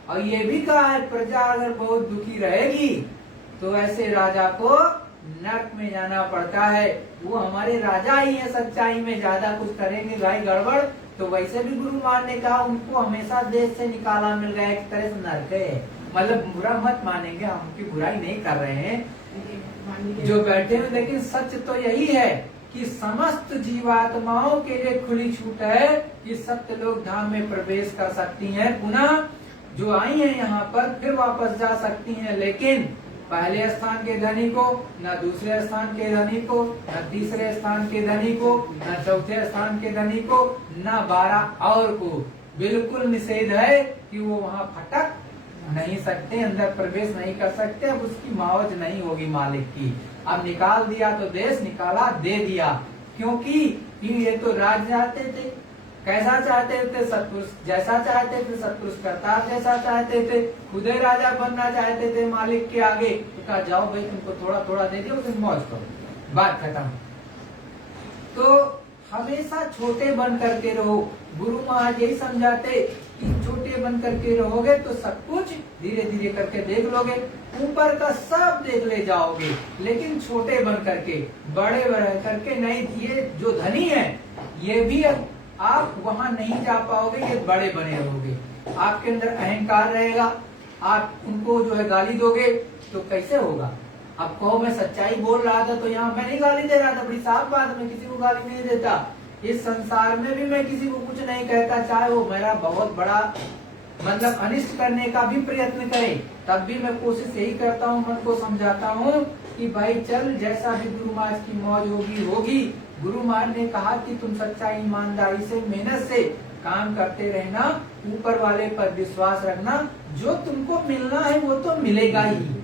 और ये भी कहा है, प्रजा अगर बहुत दुखी रहेगी तो ऐसे राजा को नर्क में जाना पड़ता है। वो हमारे राजा ही है, सच्चाई में ज्यादा कुछ करेंगे भाई गड़बड़ तो वैसे भी गुरु मान ने कहा उनको हमेशा देश से निकाला मिल गया, एक तरह से नर्क है। मतलब बुरा मत मानेंगे, हम उनकी बुराई नहीं कर रहे हैं जो बैठे हैं, लेकिन सच तो यही है कि समस्त जीवात्माओं के लिए खुली छूट है कि सत्य लोग धाम में प्रवेश कर सकती हैं, पुनः जो आई हैं यहाँ पर फिर वापस जा सकती हैं, लेकिन पहले स्थान के धनी को न दूसरे स्थान के धनी को न तीसरे स्थान के धनी को न चौथे स्थान के धनी को न 12 और को बिल्कुल निषेध है कि वो वहाँ फटक नहीं सकते, अंदर प्रवेश नहीं कर सकते। अब उसकी मावज नहीं होगी मालिक की। अब निकाल दिया तो देश, निकाला दे दिया, क्योंकि ये तो राज जाते थे, कैसा चाहते थे सत्पुरुष जैसा चाहते थे, सत्पुरुष करतार जैसा चाहते थे, खुद ही राजा बनना चाहते थे मालिक के आगे। तो कहा जाओ भाई तुमको थोड़ा थोड़ा दे दिया, उसे मौज करो, बात खत्म। तो हमेशा छोटे बन करके रहो। गुरु महाराज यही समझाते कि छोटे बन करके रहोगे तो सब कुछ धीरे धीरे करके देख लोगे, ऊपर का सब देख ले जाओगे, लेकिन छोटे बन करके बड़े बड़े करके नहीं। ये जो धनी है ये भी आप वहां नहीं जा पाओगे, ये बड़े बने रहोगे। आपके अंदर अहंकार रहेगा, आप उनको जो है गाली दोगे तो कैसे होगा। अब कहो मैं सच्चाई बोल रहा था तो यहाँ मैं नहीं गाली दे रहा था, बड़ी साफ बात, मैं किसी को गाली नहीं देता। इस संसार में भी मैं किसी को कुछ नहीं कहता, चाहे वो मेरा बहुत बड़ा मतलब अनिष्ट करने का भी प्रयत्न करे, तब भी मैं कोशिश यही करता हूँ, मन को समझाता हूँ कि भाई चल जैसा भी गुरु महाराज की मौज होगी होगी। गुरु महाराज ने कहा कि तुम सच्चाई ईमानदारी से मेहनत से काम करते रहना, ऊपर वाले पर विश्वास रखना, जो तुमको मिलना है वो तो मिलेगा ही।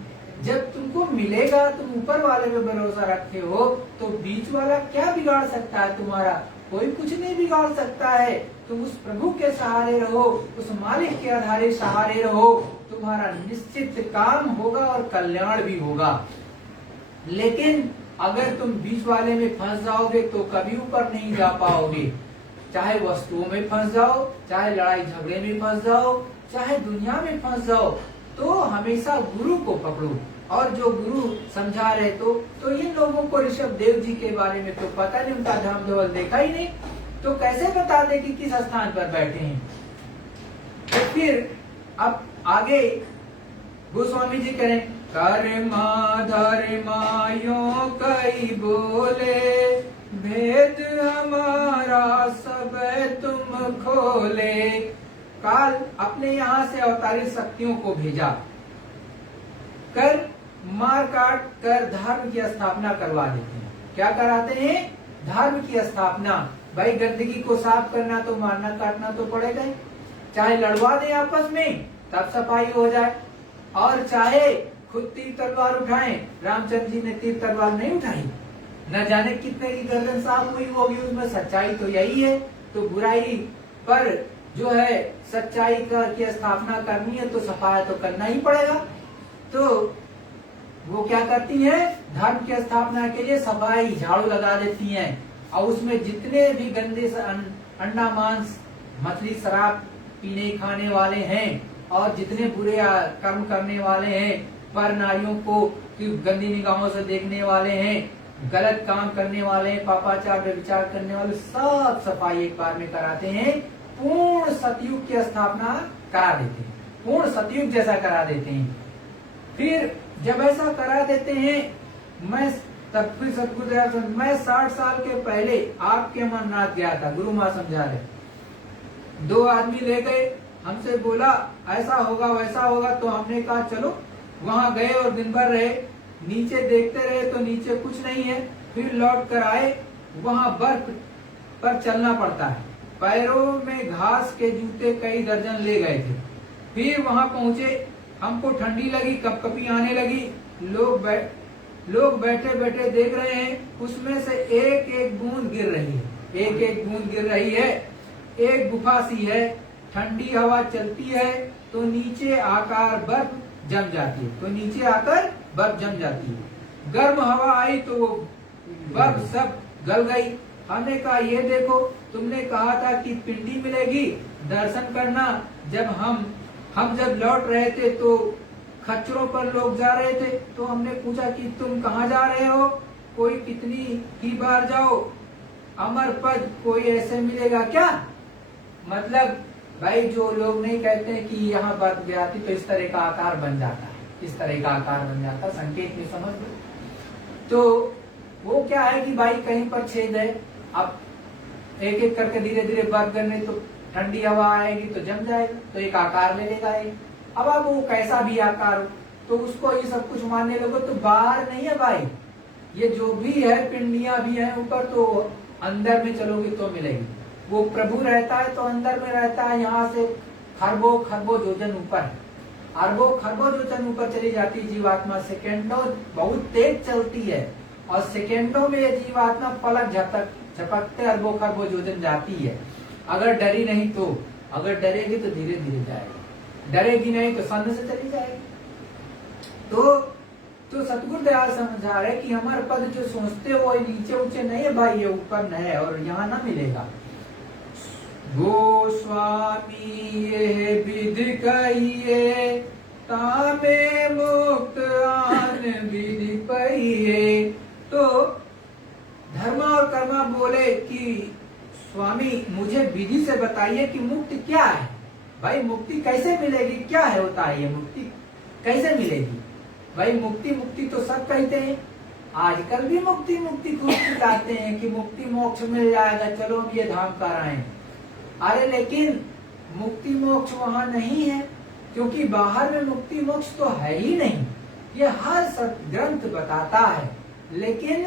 जब तुमको मिलेगा, तुम ऊपर वाले पे भरोसा रखते हो तो बीच वाला क्या बिगाड़ सकता है तुम्हारा, कोई कुछ नहीं बिगाड़ सकता है। तुम उस प्रभु के सहारे रहो, उस मालिक के आधारे सहारे रहो, तुम्हारा निश्चित काम होगा और कल्याण भी होगा। लेकिन अगर तुम बीच वाले में फंस जाओगे तो कभी ऊपर नहीं जा पाओगे। चाहे वस्तुओं में फंस जाओ, चाहे लड़ाई झगड़े में फंस जाओ, चाहे दुनिया में फंस जाओ, तो हमेशा गुरु को पकड़ो। और जो गुरु समझा रहे तो इन लोगों को ऋषभ देव जी के बारे में तो पता नहीं, उनका धाम धवल देखा ही नहीं, तो कैसे बता दे कि किस स्थान पर बैठे हैं। तो फिर अब आगे गोस्वामी जी करें, कर्मा धर्मा यो कई बोले, भेद हमारा सब तुम खोले। काल अपने यहाँ से अवतारित शक्तियों को भेजा कर मार काट कर धर्म की स्थापना करवा देते हैं। क्या कराते हैं? धर्म की स्थापना। भाई गंदगी को साफ करना तो मारना काटना तो पड़ेगा ही, चाहे लड़वा दे आपस में तब सफाई हो जाए, और चाहे खुद तीर तलवार उठाएं। रामचंद्र जी ने तीर तलवार नहीं उठाई, न जाने कितने की गर्दन साफ हुई होगी, उसमें सच्चाई तो यही है। तो बुराई पर जो है सच्चाई की स्थापना करनी है तो सफाया तो करना ही पड़ेगा। तो वो क्या करती हैं? धर्म की स्थापना के लिए सफाई झाड़ू लगा देती हैं, और उसमें जितने भी गंदे अंडा मांस मछली शराब पीने खाने वाले हैं और जितने बुरे कर्म करने वाले हैं, पर नारियों को गंदी निगाहों से देखने वाले हैं, गलत काम करने वाले हैं, पापाचार व्यभिचार करने वाले, सब सफाई एक बार में कराते हैं। पूर्ण सतयुग की स्थापना करा देते हैं, पूर्ण सतयुग जैसा करा देते हैं। फिर जब ऐसा करा देते हैं, मैं तब फिर सतगुरु मैं 60 साल के पहले आपके अमरनाथ गया था, गुरु माँ समझा रहे। 2 आदमी ले गए, हमसे बोला ऐसा होगा वैसा होगा, तो हमने कहा चलो। वहां गए और दिन भर रहे, नीचे देखते रहे तो नीचे कुछ नहीं है। फिर लौट कर आए, वहां बर्फ पर चलना पड़ता है, पैरों में घास के जूते कई दर्जन ले गए थे। फिर वहां पहुंचे, हमको ठंडी लगी, कपकपी आने लगी। लोग बैठे बैठे देख रहे हैं, उसमें से एक एक बूंद गिर रही है, एक एक बूंद गिर रही है। एक गुफा सी है, ठंडी हवा चलती है तो नीचे आकर बर्फ जम जाती है, तो नीचे आकर बर्फ जम जाती है। गर्म हवा आई तो वो बर्फ सब गल गई। हमने कहा ये देखो, तुमने कहा था कि पिंडी मिलेगी, दर्शन करना। जब हम जब लौट रहे थे तो खच्चरों पर लोग जा रहे थे, तो हमने पूछा कि तुम कहाँ जा रहे हो? कोई कितनी ही बार जाओ, अमर पद कोई ऐसे मिलेगा क्या? मतलब भाई जो लोग नहीं कहते हैं कि यहाँ बर्फ गिराती तो इस तरह का आकार बन जाता है, इस तरह का आकार बन जाता है, संकेत में समझ लो। तो वो क्या है कि भाई कहीं पर छेद है, अब एक एक करके धीरे धीरे बर्फ गिरने, तो ठंडी हवा आएगी तो जम जाएगा, तो एक आकार ले लेगा एक। अब वो कैसा भी आकार हो, तो उसको ये सब कुछ मानने लगो तो बाहर नहीं है भाई, ये जो भी है पिंडियां भी है ऊपर, तो अंदर में चलोगे तो मिलेगी। वो प्रभु रहता है तो अंदर में रहता है, यहाँ से खरबों खरबों योजन ऊपर है, अरबों खरबों योजन ऊपर चली जाती है जीवात्मा, सेकेंडों बहुत तेज चलती है, और सेकेंडों में ये जीवात्मा पलक झपकते अरबों खरबों योजन जाती है। अगर डरी नहीं तो, अगर डरेगी तो धीरे धीरे जाएगी, डरेगी नहीं तो सामने से चली जाएगी। तो सतगुरु दयाल समझा रहे कि हमारे पद जो सोचते हो वो नीचे ऊंचे नहीं है भाई, ये ऊपर न है और यहाँ ना मिलेगा। गोस्वामी ये विधि कहिए, तामे मुक्त आन विधि पहिए। तो धर्मा और कर्मा बोले कि स्वामी मुझे विधि से बताइए कि मुक्ति क्या है, भाई मुक्ति कैसे मिलेगी, क्या है होता है ये मुक्ति, कैसे मिलेगी? भाई मुक्ति मुक्ति तो सब कहते हैं, आजकल भी मुक्ति मुक्ति खूब चिल्लाते हैं कि मुक्ति मोक्ष मिल जाएगा, चलो हम ये धाम कर आए। अरे लेकिन मुक्ति मोक्ष वहां नहीं है, क्योंकि बाहर में मुक्ति मोक्ष तो है ही नहीं, ये हर ग्रंथ बताता है। लेकिन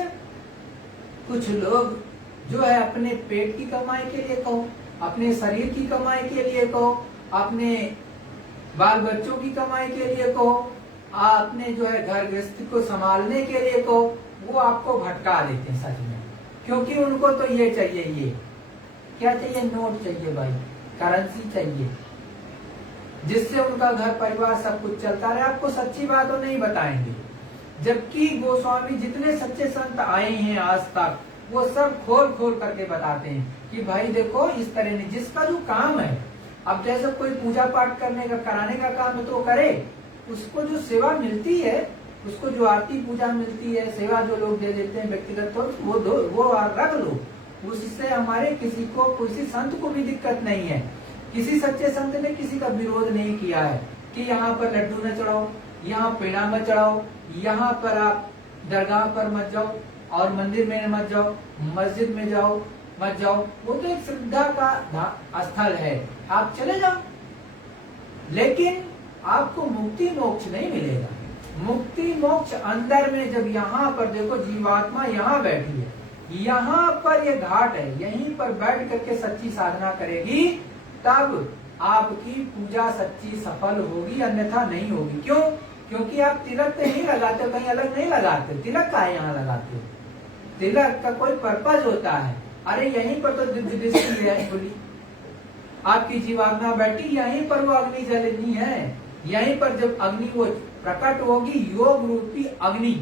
कुछ लोग जो है अपने पेट की कमाई के लिए कहो, अपने शरीर की कमाई के लिए कहो, अपने बाल बच्चों की कमाई के लिए कहो, आपने जो है घर गृहस्थी को संभालने के लिए कहो, वो आपको भटका देते हैं सच में। क्योंकि उनको तो ये चाहिए, ये क्या चाहिए, नोट चाहिए भाई, करेंसी चाहिए, जिससे उनका घर परिवार सब कुछ चलता रहे। आपको सच्ची बात तो नहीं बताएंगे। जबकि गोस्वामी जितने सच्चे संत आए हैं आज तक, वो सब खोल खोल करके बताते हैं कि भाई देखो इस तरह ने जिसका जो काम है, अब जैसे कोई पूजा पाठ करने का कराने का काम है तो करे, उसको जो सेवा मिलती है, उसको जो आरती पूजा मिलती है, सेवा जो लोग दे देते हैं व्यक्तिगत, तो वो रख लो, उससे हमारे किसी को, किसी संत को भी दिक्कत नहीं है। किसी सच्चे संत ने किसी का विरोध नहीं किया है कि यहाँ पर लड्डू न चढ़ाओ, यहाँ पेड़ा मत चढ़ाओ, यहाँ पर आप दरगाह पर मत जाओ और मंदिर में मत जाओ, मस्जिद में जाओ मत जाओ, वो तो एक श्रद्धा का स्थल है, आप चले जाओ। लेकिन आपको मुक्ति मोक्ष नहीं मिलेगा। मुक्ति मोक्ष अंदर में, जब यहाँ पर देखो जीवात्मा यहाँ बैठी है, यहाँ पर ये घाट है, यहीं पर बैठ करके सच्ची साधना करेगी, तब आपकी पूजा सच्ची सफल होगी, अन्यथा नहीं होगी। क्यों? क्योंकि आप तिलक तो नहीं लगाते, कहीं अलग नहीं लगाते। तिलक का यहाँ लगाते हो, तिलक का कोई पर्पज होता है। अरे यहीं पर तो दिव्य दृष्टि है बोली, आपकी जीवात्मा बैठी, यहीं पर वो अग्नि जलनी है। यहीं पर जब अग्नि वो प्रकट होगी, योग रूपी अग्नि,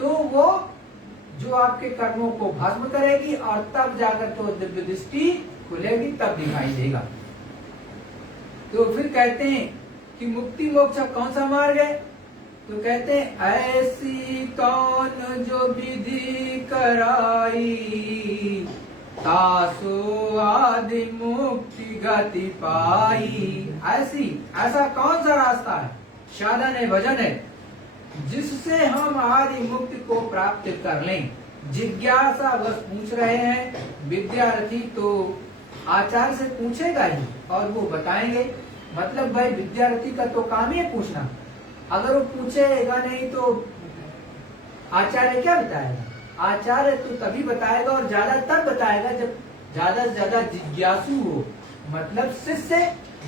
तो वो जो आपके कर्मों को भस्म करेगी, और तब जाकर तो दिव्य दृष्टि खुलेगी, तब दिखाई देगा। तो फिर कहते हैं कि मुक्ति मोक्ष कौन सा मार्ग है? तो कहते हैं ऐसी कौन जो विधि कराई, तासो आदि मुक्ति गति पाई। ऐसा कौन सा रास्ता है, साधन है, भजन है, जिससे हम आदि मुक्ति को प्राप्त कर लें। जिज्ञासा बस पूछ रहे हैं विद्यार्थी, तो आचार्य से पूछेगा ही और वो बताएंगे। मतलब भाई विद्यार्थी का तो काम ही है पूछना, अगर वो पूछेगा नहीं तो आचार्य क्या बताएगा? आचार्य तो तभी बताएगा, और ज्यादा तब बताएगा जब ज्यादा से ज्यादा जिज्ञासु हो। मतलब शिष्य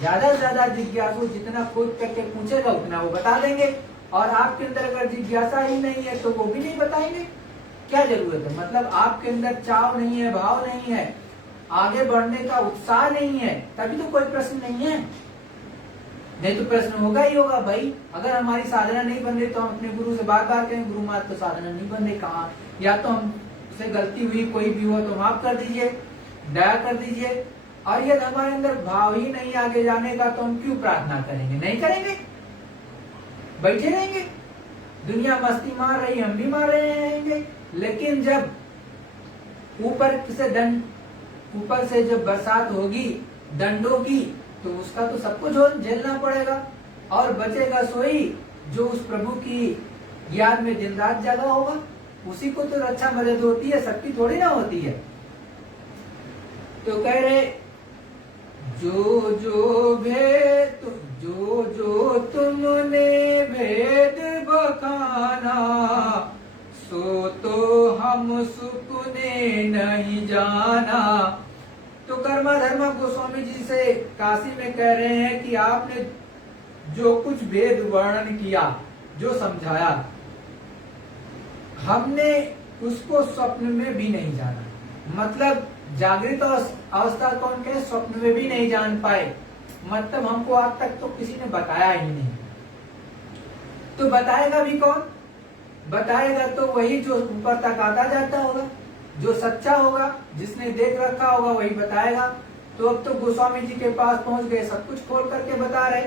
ज्यादा से ज्यादा जिज्ञासु, जितना खोज करके पूछेगा उतना वो बता देंगे। और आपके अंदर अगर जिज्ञासा ही नहीं है तो वो भी नहीं बताएंगे, क्या जरूरत है? मतलब आपके अंदर चाव नहीं है, भाव नहीं है, आगे बढ़ने का उत्साह नहीं है, तभी तो कोई प्रश्न नहीं है। नहीं तो प्रश्न होगा ही होगा भाई। अगर हमारी साधना नहीं बन रही तो हम अपने गुरु से बार बार कहें गुरु मात तो साधना नहीं बन रही, कहाँ, या तो हमसे गलती हुई कोई भी हो तो माफ कर दीजिए, दया कर दीजिए। और यदि हमारे अंदर भाव ही नहीं आगे जाने का तो हम क्यों प्रार्थना करेंगे? नहीं करेंगे, बैठे रहेंगे। दुनिया मस्ती मार रही, हम भी मार रहे रहेंगे। लेकिन जब ऊपर से जब बरसात होगी दंडों की, तो उसका तो सब कुछ झेलना पड़ेगा। और बचेगा सोई जो उस प्रभु की याद में दिन रात जगा होगा। उसी को तो रक्षा मदद होती है, सबकी थोड़ी ना होती है। तो कह रहे जो जो तुमने भेद बखाना, सो तो हम सुपने नहीं जाना। तो कर्मा धर्मा गोस्वामी जी से काशी में कह रहे हैं कि आपने जो कुछ भेद वर्णन किया, जो समझाया, हमने उसको स्वप्न में भी नहीं जाना। मतलब जागृत अवस्था कौन कहे, स्वप्न में भी नहीं जान पाए। मतलब हमको आज तक तो किसी ने बताया ही नहीं। तो बताएगा भी कौन? बताएगा तो वही जो ऊपर तक आता जाता होगा, जो सच्चा होगा, जिसने देख रखा होगा, वही बताएगा। तो अब तो गोस्वामी जी के पास पहुंच गए, सब कुछ खोल करके बता रहे।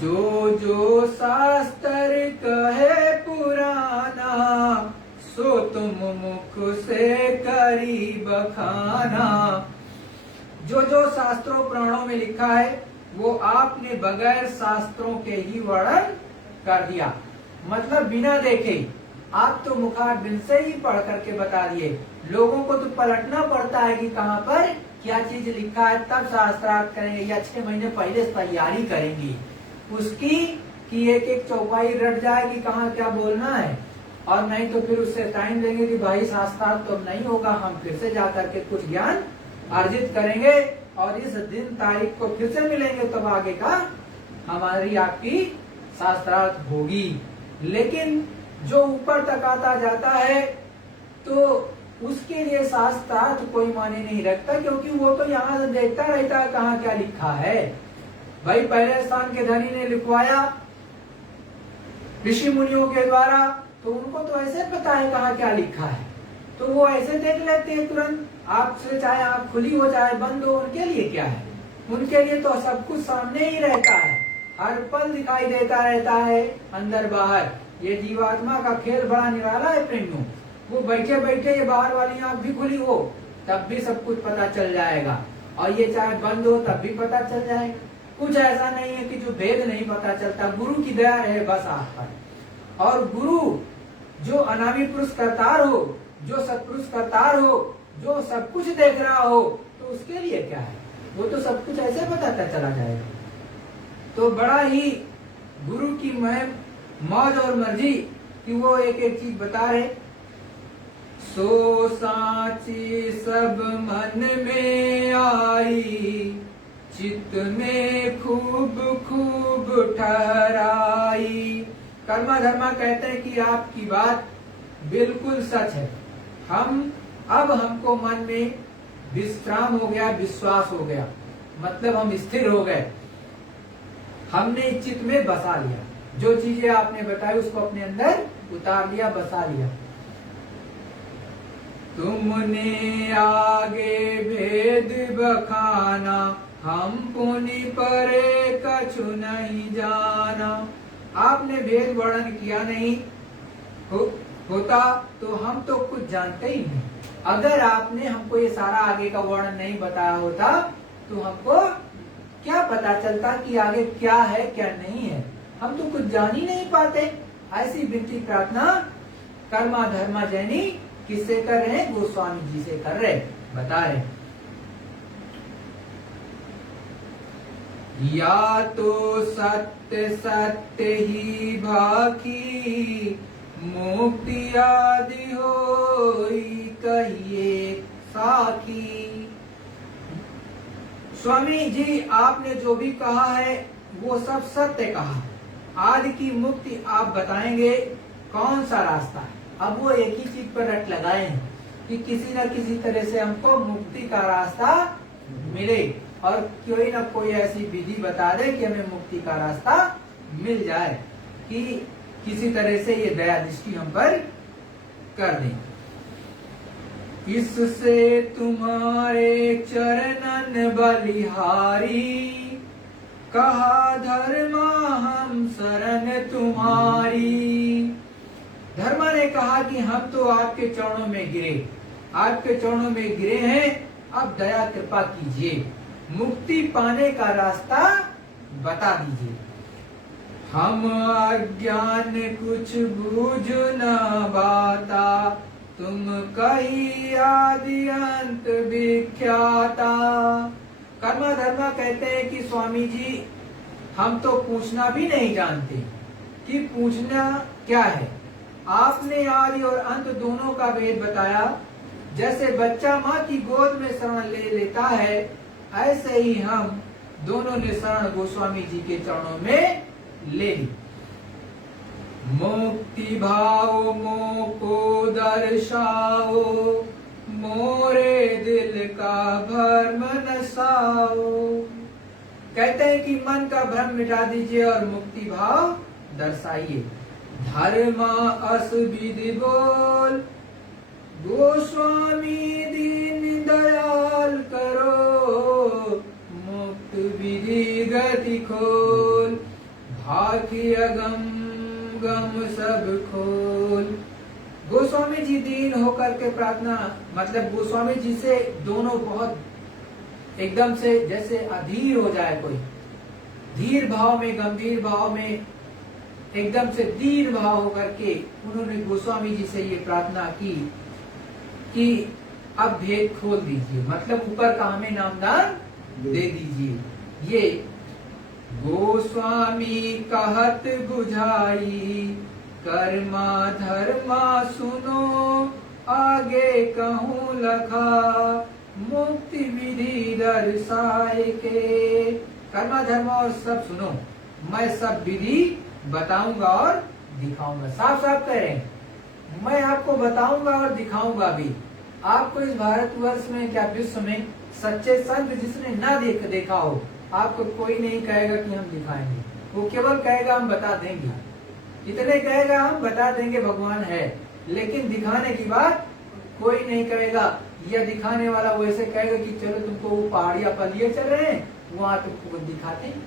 जो शास्त्र कहे पुराना, सो तुम मुख से करी बखाना। जो शास्त्रों पुराणों में लिखा है वो आपने बगैर शास्त्रों के ही वर्णन कर दिया। मतलब बिना देखे आप तो मुखारबिंद से ही पढ़ करके बता दिए। लोगों को तो पलटना पड़ता है कि कहाँ पर क्या चीज लिखा है, तब शास्त्रार्थ करेंगे या 6 महीने पहले तैयारी करेंगी उसकी, कि एक एक चौपाई रट जाए कि कहाँ क्या बोलना है। और नहीं तो फिर उससे टाइम लेंगे कि भाई शास्त्रार्थ तो नहीं होगा, हम फिर से जाकर के कुछ ज्ञान अर्जित करेंगे और इस दिन तारीख को फिर से मिलेंगे, तब आगे का हमारी आपकी शास्त्रार्थ होगी। लेकिन जो ऊपर तक आता जाता है तो उसके लिए शास्त्रार्थ कोई माने नहीं रखता, क्योंकि वो तो यहाँ से देखता रहता है कहाँ क्या लिखा है। भाई पहले स्थान के धनी ने लिखवाया ऋषि मुनियों के द्वारा, तो उनको तो ऐसे पता है कहाँ क्या लिखा है, तो वो ऐसे देख लेते हैं तुरंत। आपसे चाहे आँख खुली हो चाहे बंद हो, उनके लिए क्या है? उनके लिए तो सब कुछ सामने ही रहता है, हर पल दिखाई देता रहता है अंदर बाहर। ये जीवात्मा का खेल बड़ा निराला है प्रेमियों। वो बैठे बैठे ये बाहर वाली आँख भी खुली हो तब भी सब कुछ पता चल जाएगा, और ये चाहे बंद हो तब भी पता चल जाएगा। कुछ ऐसा नहीं है कि जो भेद नहीं पता चलता। गुरु की दया रहे बस आप पर। और गुरु जो अनामी पुरुष करतार हो, जो सत्पुरुष करतार हो, जो सब कुछ देख रहा हो, तो उसके लिए क्या है? वो तो सब कुछ ऐसे बताता चला जाएगा। तो बड़ा ही गुरु की मौज और मर्जी कि वो एक एक चीज बता रहे। सो साची सब मन में आई, चित्त में खूब खूब ठहराई। कर्मा धर्मा कहते हैं कि आपकी बात बिल्कुल सच है। हमको मन में विश्राम हो गया, विश्वास हो गया, मतलब हम स्थिर हो गए, हमने चित्त में बसा लिया। जो चीजें आपने बताई उसको अपने अंदर उतार लिया, बसा लिया। तुमने आगे भेद बखाना, हम पुनि परे कछु नहीं जाना। आपने भेद वर्णन किया नहीं होता तो हम तो कुछ जानते ही नहीं। अगर आपने हमको ये सारा आगे का वर्णन नहीं बताया होता तो हमको क्या पता चलता कि आगे क्या है क्या नहीं है। हम तो कुछ जान ही नहीं पाते। ऐसी विनती प्रार्थना कर्मा धर्मा जैनी किससे कर रहे हैं? गोस्वामी जी से कर रहे, बता रहे। या तो सत्य सत्य ही भाकी, मुक्ति आदि होई कहिए साकी। स्वामी जी आपने जो भी कहा है वो सब सत्य कहा। आदि की मुक्ति आप बताएंगे कौन सा रास्ता है। अब वो एक ही चीज पर रट लगाए हैं कि किसी न किसी तरह से हमको मुक्ति का रास्ता मिले, और कोई ना कोई ऐसी विधि बता दे कि हमें मुक्ति का रास्ता मिल जाए, कि किसी तरह से ये दया दृष्टि हम पर कर दें। इससे तुम्हारे चरणन बलिहारी, कहा धर्मा हम शरण तुम्हारी। धर्मा ने कहा कि हम तो आपके चरणों में गिरे, आपके चरणों में गिरे हैं, अब दया कृपा कीजिए, मुक्ति पाने का रास्ता बता दीजिए। हम अज्ञान कुछ बूझ न बाता, तुम कही आदि अंत विख्याता। कर्मा धर्मा कहते हैं कि स्वामी जी हम तो पूछना भी नहीं जानते कि पूछना क्या है। आपने आदि और अंत दोनों का भेद बताया। जैसे बच्चा माँ की गोद में शरण ले लेता है, ऐसे ही हम दोनों ने शरण गोस्वामी जी के चरणों में ले ली। मुक्ति भाव मोको दर्शाओ, मोरे दिल का भ्रम नसाओ। कहते हैं कि मन का भ्रम मिटा दीजिए और मुक्ति भाव दर्शाइए। धर्म अस विधि बोल, गोस्वामी दीन दयाल करो, मुक्त विधि गति खोल, भाग्य अगम गम सब खोल। गोस्वामी जी दीन होकर के प्रार्थना, मतलब गोस्वामी जी से दोनों बहुत एकदम से जैसे अधीर हो जाए कोई, धीर भाव में, गंभीर भाव में, एकदम से दीन भाव होकर के उन्होंने गोस्वामी जी से ये प्रार्थना की कि अब भेद खोल दीजिए, मतलब ऊपर का हमें नामदान दे दीजिए। ये गोस्वामी कहत बुझाई, कर्मा धर्मा सुनो, आगे कहूँ लखा, मुक्ति विधि दर्शाए के। कर्मा धर्मा और सब सुनो, मैं सब विधि बताऊंगा और दिखाऊंगा। साफ साफ कह रहे हैं, मैं आपको बताऊंगा और दिखाऊंगा भी। आपको इस भारतवर्ष में क्या विश्व में सच्चे संत जिसने ना देखा हो, आपको कोई नहीं कहेगा कि हम दिखाएंगे, वो केवल कहेगा हम बता देंगे, इतने कहेगा हम बता देंगे भगवान है, लेकिन दिखाने की बात कोई नहीं कहेगा। यह दिखाने वाला वो ऐसे कहेगा कि चलो तुमको वो पहाड़िया पर लिए चल रहे हैं, वहाँ तुमको दिखाते हैं,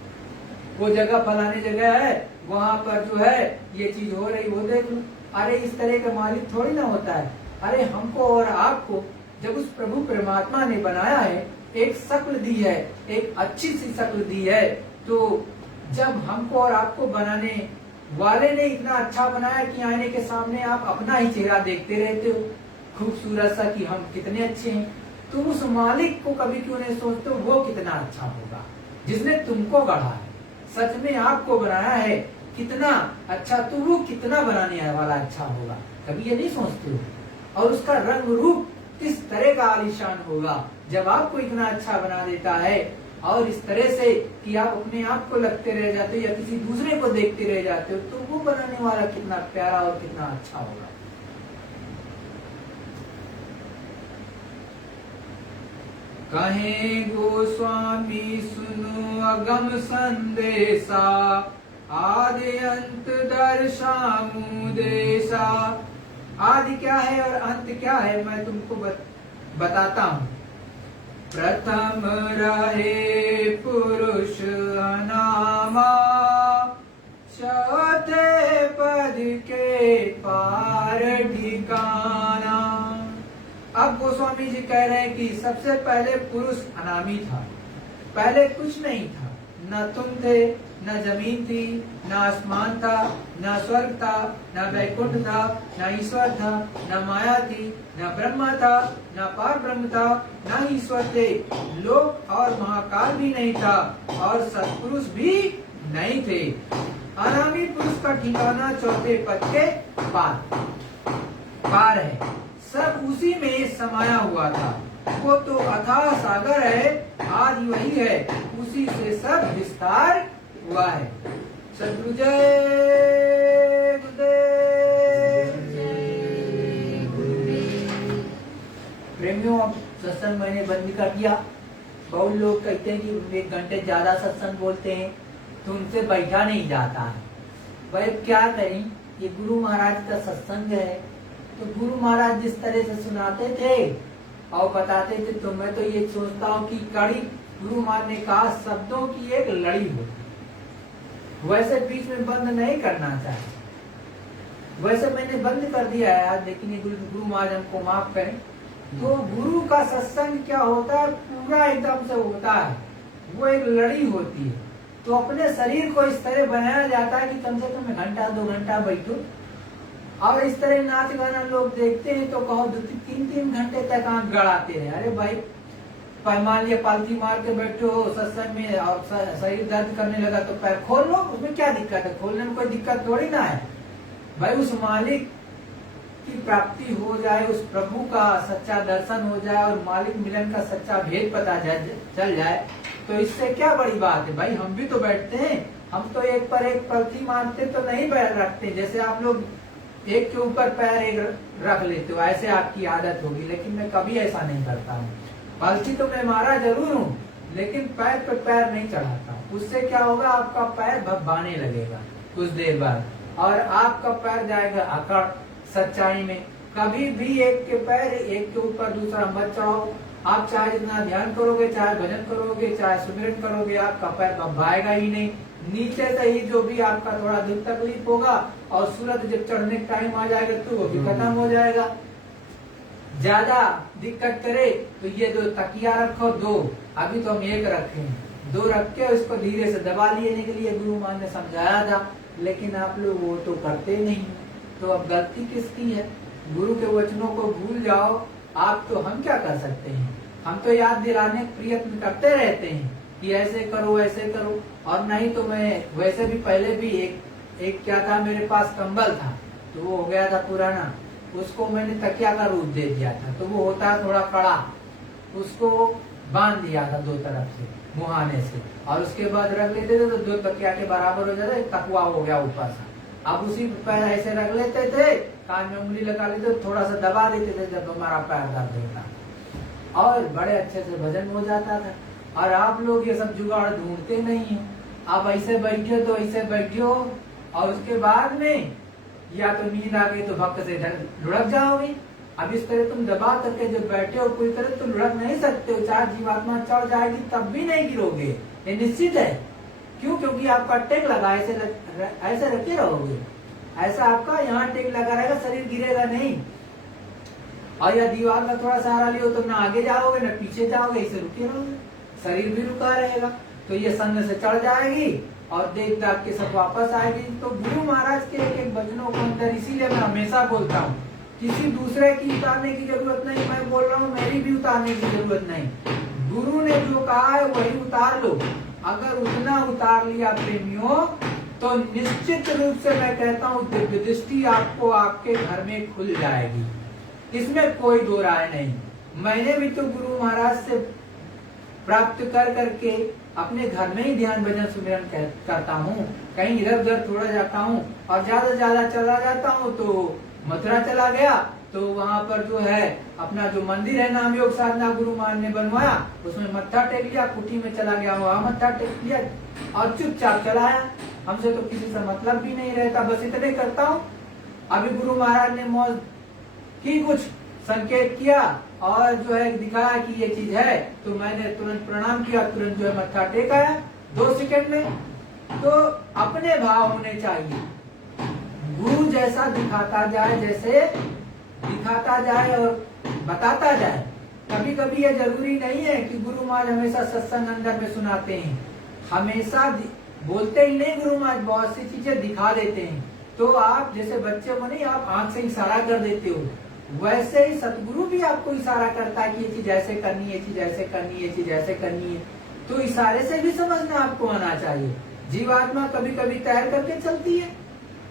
वो जगह फलाने जगह है, वहाँ पर जो है ये चीज हो रही, वो देख लो। अरे इस तरह का मालिक थोड़ी ना होता है। अरे हमको और आपको जब उस प्रभु परमात्मा ने बनाया है, एक शक्ल दी है, एक अच्छी सी शक्ल दी है, तो जब हमको और आपको बनाने वाले ने इतना अच्छा बनाया कि आईने के सामने आप अपना ही चेहरा देखते रहते हो, खूबसूरत सा कि हम कितने अच्छे हैं, तो उस मालिक को कभी क्यों नहीं सोचते वो कितना अच्छा होगा जिसने तुमको गढ़ा है, सच में आपको बनाया है कितना अच्छा, तो वो कितना बनाने वाला अच्छा होगा, कभी ये नहीं सोचते हो। और उसका रंग रूप किस तरह का आलीशान होगा जब आपको इतना अच्छा बना देता है, और इस तरह से कि आप अपने आप को लगते रह जाते हो या किसी दूसरे को देखते रह जाते हो, तो वो बनाने वाला कितना प्यारा और कितना अच्छा होगा। कहे गोस्वामी सुनो अगम संदेशा, आदि अंत दर्शामु देशा। आदि क्या है और अंत क्या है मैं तुमको बताता हूँ। प्रथम रहे पुरुष अनामा, चौथे पद के पार ठिकाना। अब गोस्वामी जी कह रहे हैं कि सबसे पहले पुरुष अनामी था, पहले कुछ नहीं था, न तुम थे, न जमीन थी, न आसमान था, न स्वर्ग था, न वैकुंठ था, न ईश्वर था, न माया थी, न ब्रह्मा था, न पार ब्रह्म था, न ईश्वर थे, लोक और महाकाल भी नहीं था, और सत्पुरुष भी नहीं थे। अनामी पुरुष का ठिकाना चौथे पद के पार है, सब उसी में समाया हुआ था। वो तो अथाह सागर है, आज वही है, उसी से सब विस्तार हुआ है। सद्गुरु जय गुरुदेव। प्रेमियों, अब सत्संग मैंने बंद कर दिया। बहुत लोग कहते हैं कि 1 घंटे ज्यादा सत्संग बोलते हैं तो उनसे बैठा नहीं जाता है। भाई क्या करें, ये गुरु महाराज का सत्संग है, तो गुरु महाराज जिस तरह से सुनाते थे और बताते थे। तो मैं तो ये सोचता हूँ कि कड़ी गुरु महाराज ने कहा शब्दों की एक लड़ी हो, वैसे बीच में बंद नहीं करना चाहिए। वैसे मैंने बंद कर दिया है आज, लेकिन ये गुरु महाराज हमको माफ करें। तो गुरु का सत्संग क्या होता है, पूरा एकदम से होता है, वो एक लड़ी होती है। तो अपने शरीर को इस तरह बनाया जाता है कि कम से कम घंटा 2 घंटा बैठो, और इस तरह नाच गाना लोग देखते हैं तो कहो 2-3 घंटे तक आंख गड़ाते रहे। अरे भाई, मान लिया पालथी मार के बैठे हो सत्संग में और शरीर दर्द करने लगा तो पैर खोल लो, उसमें क्या दिक्कत है? खोलने में कोई दिक्कत थोड़ी ना है भाई। उस मालिक की प्राप्ति हो जाए, उस प्रभु का सच्चा दर्शन हो जाए और मालिक मिलन का सच्चा भेद पता चल जाए, तो इससे क्या बड़ी बात है भाई। हम भी तो बैठते हैं, हम तो एक पर एक पलथी मारते तो नहीं पैर रखते। जैसे आप लोग एक के ऊपर पैर एक रख लेते हो, ऐसे आपकी आदत होगी, लेकिन मैं कभी ऐसा नहीं करता हूँ। पलथी तो मैं मारा जरूर हूँ, लेकिन पैर पर पैर नहीं चढ़ाता हूँ। उससे क्या होगा, आपका पैर भब्बाने लगेगा कुछ देर बाद, और आपका पैर जाएगा अकड़ सच्चाई में। कभी भी एक के पैर एक के ऊपर दूसरा मत चढ़ाओ। आप चाहे जितना ध्यान करोगे, चाहे भजन करोगे, चाहे सुमिरन करोगे, आपका पैर भब्बाएगा ही नहीं। नीचे से ही जो भी आपका थोड़ा दुख तकलीफ होगा, और सूरज जब चढ़ने का टाइम आ जाएगा तो वो भी खत्म हो जाएगा। ज्यादा दिक्कत करे तो ये 2 तकिया रखो, 2 अभी तो हम 1 रखे हैं, 2 रख के उसको धीरे से दबा लेने के लिए गुरु महाराज ने समझाया था, लेकिन आप लोग वो तो करते नहीं। तो अब गलती किसकी है? गुरु के वचनों को भूल जाओ आप, तो हम क्या कर सकते हैं? हम तो याद दिलाने प्रयत्न करते रहते हैं कि ऐसे करो ऐसे करो। और नहीं तो मैं वैसे भी पहले भी एक क्या था, मेरे पास कंबल था तो वो हो गया था पुराना, उसको मैंने तकिया का रूप दे दिया था। तो वो होता है थोड़ा कड़ा, उसको बांध दिया था 2 तरफ से मुहाने से, और उसके बाद रख लेते थे तो 2 तकिया के बराबर हो जाता, एक तकुआ हो गया ऊपर से। अब उसी पैर ऐसे रख लेते थे, कान में उंगली लगा लेते, थोड़ा सा दबा देते थे जब हमारा पैर दर्द होता, और बड़े अच्छे से भजन हो जाता था। और आप लोग ये सब जुगाड़ ढूंढते नहीं है। आप ऐसे बैठे तो ऐसे बैठो, और उसके बाद में या तो नींद आ गई तो भक्त से लुढ़क जाओगे। अब इस तरह तुम दबा करके जब बैठे हो पूरी तरह तो लुढ़क नहीं सकते हो। चाहे जीवात्मा चढ़ जाएगी तब भी नहीं गिरोगे, ये निश्चित है। क्यों? क्योंकि आपका टेक लगा, ऐसे रखे रहोगे, ऐसा आपका यहाँ टेक लगा रहेगा, शरीर गिरेगा नहीं। और या दीवार में थोड़ा सहारा लियो तो ना आगे जाओगे ना पीछे जाओगे, इसे रुके रहोगे, शरीर भी रुका रहेगा। तो ये संग से चढ़ जाएगी और देख दाख के सब वापस आएगी। तो गुरु महाराज के एक वचनों को अंदर, इसीलिए मैं हमेशा बोलता हूँ किसी दूसरे की उतारने की जरूरत नहीं। मैं बोल रहा हूँ मेरी भी उतारने की जरूरत नहीं। गुरु ने जो कहा है वही उतार लो। अगर उतना उतार लिया प्रेमियों, तो निश्चित रूप से मैं कहता हूँ दिव्य दृष्टि आपको आपके घर में खुल जाएगी, इसमें कोई दो राय नहीं। मैंने भी तो गुरु महाराज से प्राप्त कर करके अपने घर में ही ध्यान भजन सुमिरन करता हूँ। कहीं इधर उधर थोड़ा जाता हूँ, और ज्यादा ज्यादा चला जाता हूँ तो मथुरा चला गया, तो वहाँ पर जो है अपना जो मंदिर है नाम योग साधना गुरु महाराज ने बनवाया, उसमें मत्था टेक लिया, कुटी में चला गया, वहाँ मत्था टेक लिया और चुपचाप चलाया। हमसे तो किसी से मतलब भी नहीं रहता, बस इतने करता हूँ। अभी गुरु महाराज ने मौज की, कुछ संकेत किया और जो है दिखाया कि ये चीज है, तो मैंने तुरंत प्रणाम किया, तुरंत जो है मत्था टेकाया 2 सेकंड में। तो अपने भाव होने चाहिए। गुरु जैसा दिखाता जाए, जैसे दिखाता जाए और बताता जाए। कभी कभी ये जरूरी नहीं है कि गुरु महाराज हमेशा सत्संग अंदर में सुनाते हैं, हमेशा बोलते ही नहीं। गुरु महाराज बहुत सी चीजें दिखा देते हैं। तो आप जैसे बच्चे को नहीं आप आंख से इशारा कर देते हो, वैसे ही सतगुरु भी आपको इशारा करता है कि ये चीज ऐसे करनी, ये चीज ऐसे करनी, ये चीज ऐसे करनी है। तो इशारे से भी समझना आपको आना चाहिए। जीवात्मा कभी कभी तैर करके चलती है,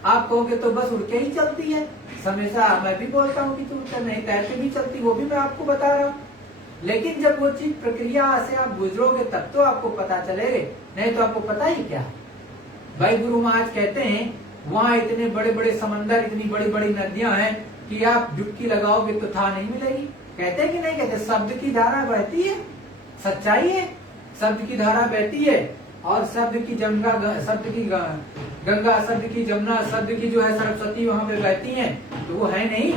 आप कहोगे तो बस उड़ के ही चलती है। हमेशा मैं भी बोलता हूँ कि तुम तो नहीं तैर के भी चलती, वो भी मैं आपको बता रहा हूँ। लेकिन जब वो चीज प्रक्रिया से आप गुजरोगे तब तो आपको पता चलेगा, नहीं तो आपको पता ही क्या। भाई गुरु महाराज कहते हैं वहाँ इतने बड़े बड़े समंदर, इतनी बड़ी बड़ी नदियां हैं कि आप डुबकी लगाओगे तो था नहीं मिलेगी। कहते कि नहीं कहते? शब्द की धारा बहती है, सच्चाई है। शब्द की धारा बहती है, और शब्द की गंगा, शब्द की गंगा, शब्द की जमुना, शब्द की जो है सरस्वती वहां पे बहती हैं, तो वो है नहीं।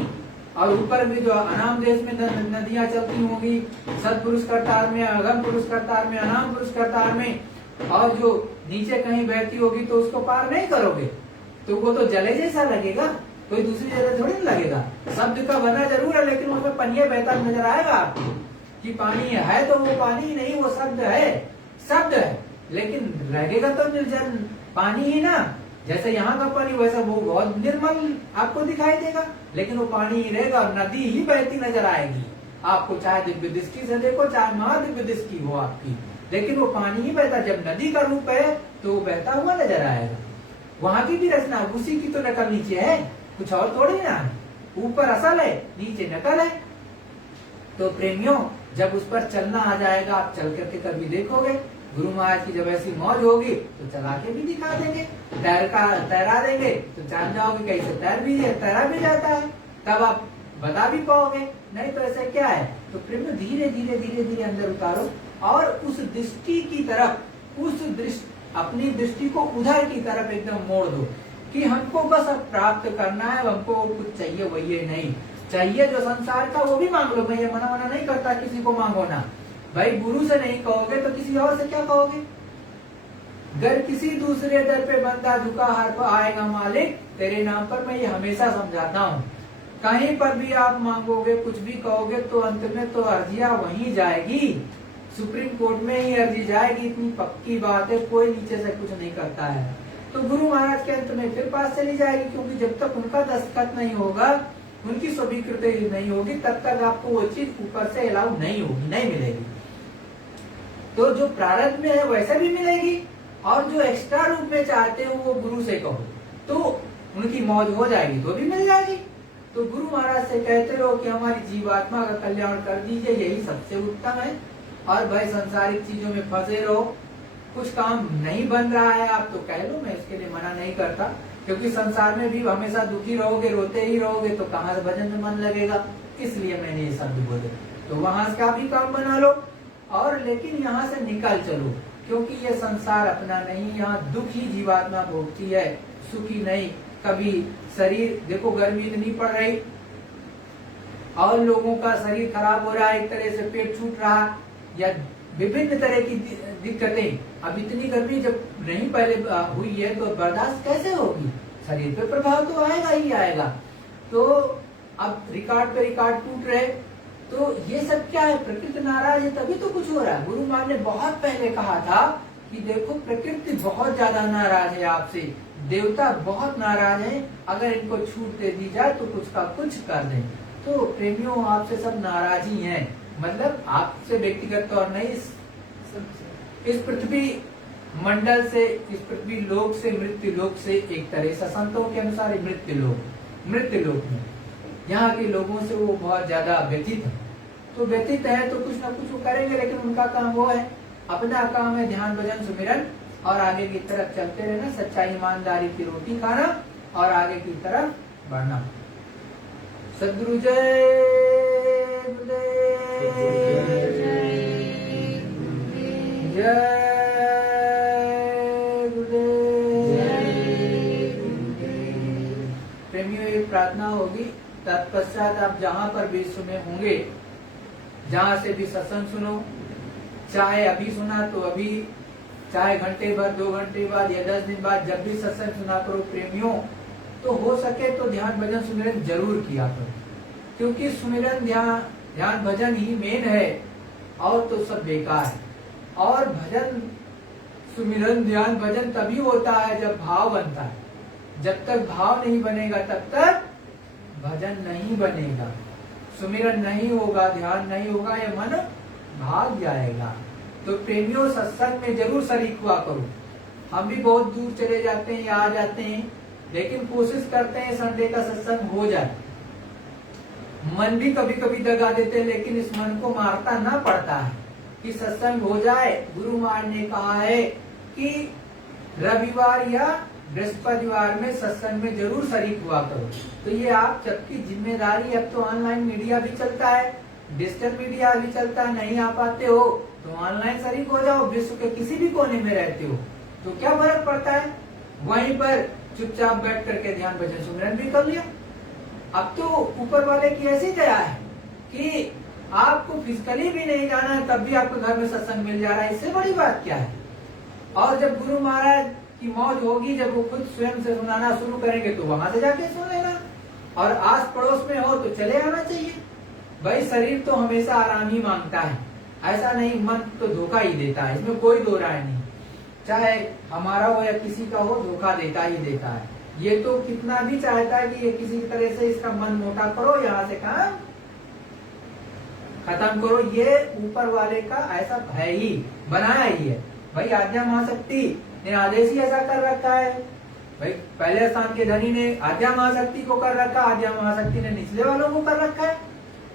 और ऊपर भी जो अनाम देश में नदियां चलती होंगी, सत्पुरुष करतार में, अगम पुरुष करतार में, अनाम पुरुष करतार में, और जो नीचे कहीं बहती होगी तो उसको पार नहीं करोगे, तो वो तो जले जैसा लगेगा, कोई दूसरी जगह थोड़ी ना लगेगा। शब्द का बना जरूर है, लेकिन उसमें पनिया बहता नजर आएगा आपको कि पानी है, तो वो पानी नहीं, वो शब्द है, शब्द है, लेकिन लगेगा तो निर्जन पानी ही ना। जैसे यहाँ का पानी वैसा वो बहुत निर्मल आपको दिखाई देगा, लेकिन वो पानी ही रहेगा और नदी ही बहती नजर आएगी आपको, चाहे दिव्य दृष्टि से देखो, चाहे महादिव्य दृष्टि हो आपकी, लेकिन वो पानी ही बहता। जब नदी का रूप है तो वो बहता हुआ नजर आएगा। वहां की भी रचना उसी की तो नकल नीचे है, कुछ और थोड़ी ना है। ऊपर असल है, नीचे नकल है। तो प्रेमियों, जब उस पर चलना आ जाएगा, आप चल करके कभी देखोगे, गुरु महाराज की जब ऐसी मौज होगी तो चला के भी दिखा देंगे, तैरा देंगे तो जान जाओगे कैसे तैरा भी जाता है, तब आप बता भी पाओगे। नहीं तो ऐसे क्या है। तो प्रेमियों, धीरे धीरे धीरे धीरे अंदर उतारो और उस दृष्टि की तरफ, अपनी दृष्टि को उधर की तरफ एकदम मोड़ दो कि हमको बस अब प्राप्त करना है, हमको कुछ चाहिए वही नहीं चाहिए। जो संसार का वो भी मांग लो, मैं ये मना नहीं करता किसी को मांगो ना, भाई गुरु से नहीं कहोगे तो किसी और से क्या कहोगे। अगर किसी दूसरे दर पे बंदा झुका हार पर आएगा मालिक तेरे नाम पर, मैं ये हमेशा समझाता हूँ, कहीं पर भी आप मांगोगे, कुछ भी कहोगे तो अंत में तो अर्जिया वहीं जाएगी, सुप्रीम कोर्ट में ही अर्जी जाएगी। इतनी पक्की बात है, कोई नीचे से कुछ नहीं करता है। तो गुरु महाराज के अंत में फिर पास चली जाएगी, क्योंकि जब तक उनका दस्तखत नहीं होगा, उनकी स्वीकृति नहीं होगी, तब तक आपको वो चीज ऊपर से अलाउ नहीं होगी, नहीं मिलेगी। तो जो प्रारब्ध में है वैसे भी मिलेगी, और जो एक्स्ट्रा रूप में चाहते हो वो गुरु से कहो तो उनकी मौज हो जाएगी, तो भी मिल जाएगी। तो गुरु महाराज से कहते रहो कि हमारी जीवात्मा का कल्याण कर दीजिए, यही सबसे उत्तम है। और भाई संसारिक चीजों में फंसे रहो, कुछ काम नहीं बन रहा है आप तो कह लो, मैं इसके लिए मना नहीं करता, क्योंकि संसार में भी हमेशा दुखी रहोगे, रोते ही रहोगे तो कहाँ से भजन में मन लगेगा। इसलिए मैंने ये शब्द बोले। तो वहां का भी काम बना लो, और लेकिन यहाँ से निकल चलो, क्योंकि ये संसार अपना नहीं, यहाँ दुख ही जीवात्मा भोगती है, सुखी नहीं। कभी शरीर देखो, गर्मी इतनी पड़ रही और लोगों का शरीर खराब हो रहा है, एक तरह से पेट छूट रहा, या विभिन्न तरह की दिक्कतें। अब इतनी गर्मी जब नहीं पहले हुई है तो बर्दाश्त कैसे होगी, शरीर पे प्रभाव तो आएगा ही आएगा। तो अब रिकॉर्ड पे रिकॉर्ड टूट रहे, तो ये सब क्या है, प्रकृति नाराज है तभी तो कुछ हो रहा है। गुरु महाराज ने बहुत पहले कहा था कि देखो प्रकृति बहुत ज्यादा नाराज है आपसे, देवता बहुत नाराज है, अगर इनको छूट दे दी जाए तो कुछ का कुछ कर दें। तो प्रेमियों, आपसे सब नाराज ही हैं, मतलब आपसे व्यक्तिगत तौर नहीं, इस पृथ्वी मंडल से, इस पृथ्वी लोक से, मृत्यु लोक से, एक तरह से संतों के अनुसार मृत्यु लोक में यहाँ के लोगों से वो बहुत ज्यादा व्यतीत है। तो व्यतीत है तो कुछ ना कुछ वो करेंगे, लेकिन उनका काम वो है, अपना काम है ध्यान भजन सुमिरन, और आगे की तरफ चलते रहना, सच्चाई ईमानदारी की रोटी खाना और आगे की तरफ बढ़ना। सद्गुरु जय प्रेमियों, एक प्रार्थना होगी, तत्पश्चात आप जहाँ पर विश्व में होंगे, जहाँ से भी सत्संग सुनो, चाहे अभी सुना तो अभी, चाहे घंटे बाद, 2 घंटे बाद या 10 दिन बाद, जब भी सत्संग सुना करो प्रेमियों, तो हो सके तो ध्यान भजन सुमिरन जरूर किया करो, क्योंकि सुमिरन ध्यान भजन ही मेन है, और तो सब बेकार है। और भजन सुमिरन ध्यान भजन तभी होता है जब भाव बनता है, जब तक भाव नहीं बनेगा तब तक भजन नहीं बनेगा, सुमिरन नहीं होगा, ध्यान नहीं होगा, ये मन भाग जाएगा। तो प्रेमियों, सत्संग में जरूर शरीक हुआ करो। हम भी बहुत दूर चले जाते हैं या आ जाते हैं, लेकिन कोशिश करते हैं संडे का सत्संग हो जाए। मन भी कभी कभी दगा देते हैं, लेकिन इस मन को मारता ना पड़ता है कि सत्संग हो जाए। गुरु महाराज ने कहा है कि रविवार या बृहस्पतिवार में सत्संग में जरूर शरीक हुआ करो। तो ये आप सबकी जिम्मेदारी। अब तो ऑनलाइन मीडिया भी चलता है, डिजिटल मीडिया भी चलता है, नहीं आ पाते हो तो ऑनलाइन शरीक हो जाओ। विश्व के किसी भी कोने में रहते हो तो क्या फर्क पड़ता है, वहीं पर चुपचाप बैठ करके ध्यान भजन सुमिरन भी कर लिया। अब तो ऊपर वाले की ऐसी दया है कि आपको फिजिकली भी नहीं जाना है तब भी आपको घर में सत्संग मिल जा रहा है, इससे बड़ी बात क्या है। और जब गुरु महाराज की मौज होगी, जब वो खुद स्वयं से सुनाना शुरू करेंगे तो वहां से जाके सुन लेना, और आस पड़ोस में हो तो चले आना चाहिए। भाई शरीर तो हमेशा आराम ही मांगता है, ऐसा नहीं मन तो धोखा ही देता है, इसमें कोई दो राय नहीं। चाहे हमारा हो या किसी का हो, धोखा देता ही देता है। ये तो कितना भी चाहता है कि ये किसी तरह से इसका मन मोटा करो, यहाँ से काम खत्म करो। ये ऊपर वाले का ऐसा है ही, बनाया ही है। भाई आज्ञा महाशक्ति ने आदेश ही ऐसा कर रखा है। भाई पहले स्थान के धनी ने आज्ञा महाशक्ति को कर रखा, आज्ञा महाशक्ति ने निचले वालों को कर रखा है,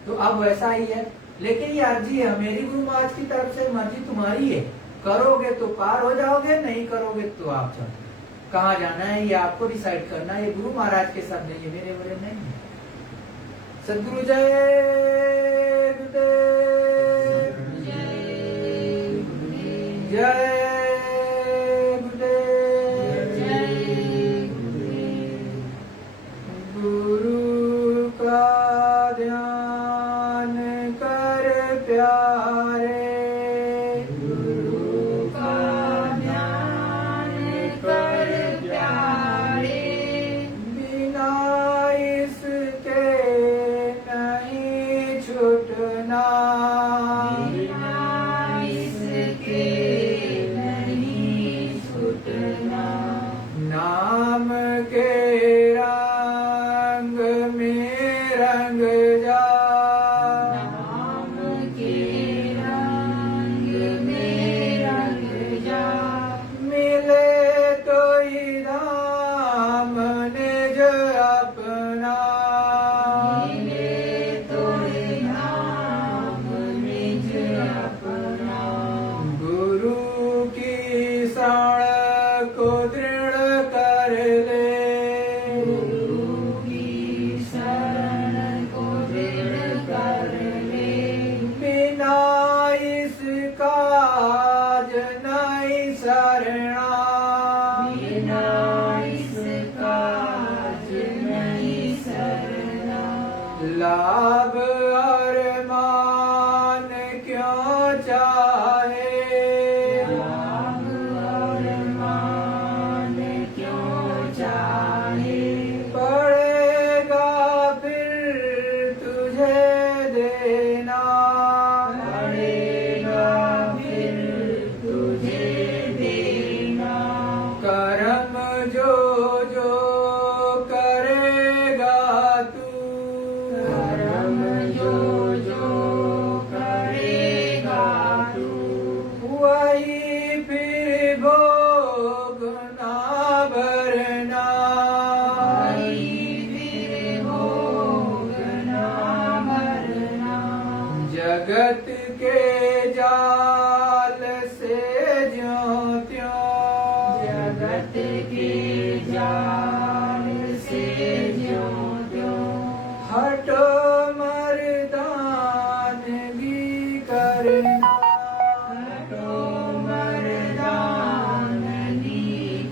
तो अब वैसा ही है। लेकिन ये अर्जी है मेरी गुरु महाराज की तरफ से, मर्जी तुम्हारी है। करोगे तो पार हो जाओगे, नहीं करोगे तो आप चलो। कहाँ जाना है ये आपको डिसाइड करना है। ये गुरु महाराज के शब्द है, ये मेरे बड़े नहीं है। सदगुरु जय गुरुदेव, जय गुरुदेव, गुरु का ध्यान कर प्यारे, गुरु का ध्यान कर प्यारे, बिना इसके नहीं छूटना, बिना इसके नहीं छूटना। नाम के रंग में रंग जा, नाम के रंग में रंग जा, मिले तो ही धाम निज अपना, मिले तो नाम निज अपना। गुरु की शरण को दृढ़ कर ले, गुरु की शरण को दृढ़ कर ले, बिना इसका नहीं शरणा, बिना इसका नहीं शरणा। लाभ और मान क्यों चाहे, लाभ और मान क्यों चाहे, पड़ेगा फिर तुझे देना, पड़ेगा फिर तुझे देना। कर्म जो जो करेगा तू, कर्म जो जो करेगा तू, वही फिर भोगना भरना, वही फिर भोगना मरना। जगत के जाल से ज्यों त्यों, जगत के जाल से ज्यों त्यों, हटो मर्दानगी करना, हटो मर्दानगी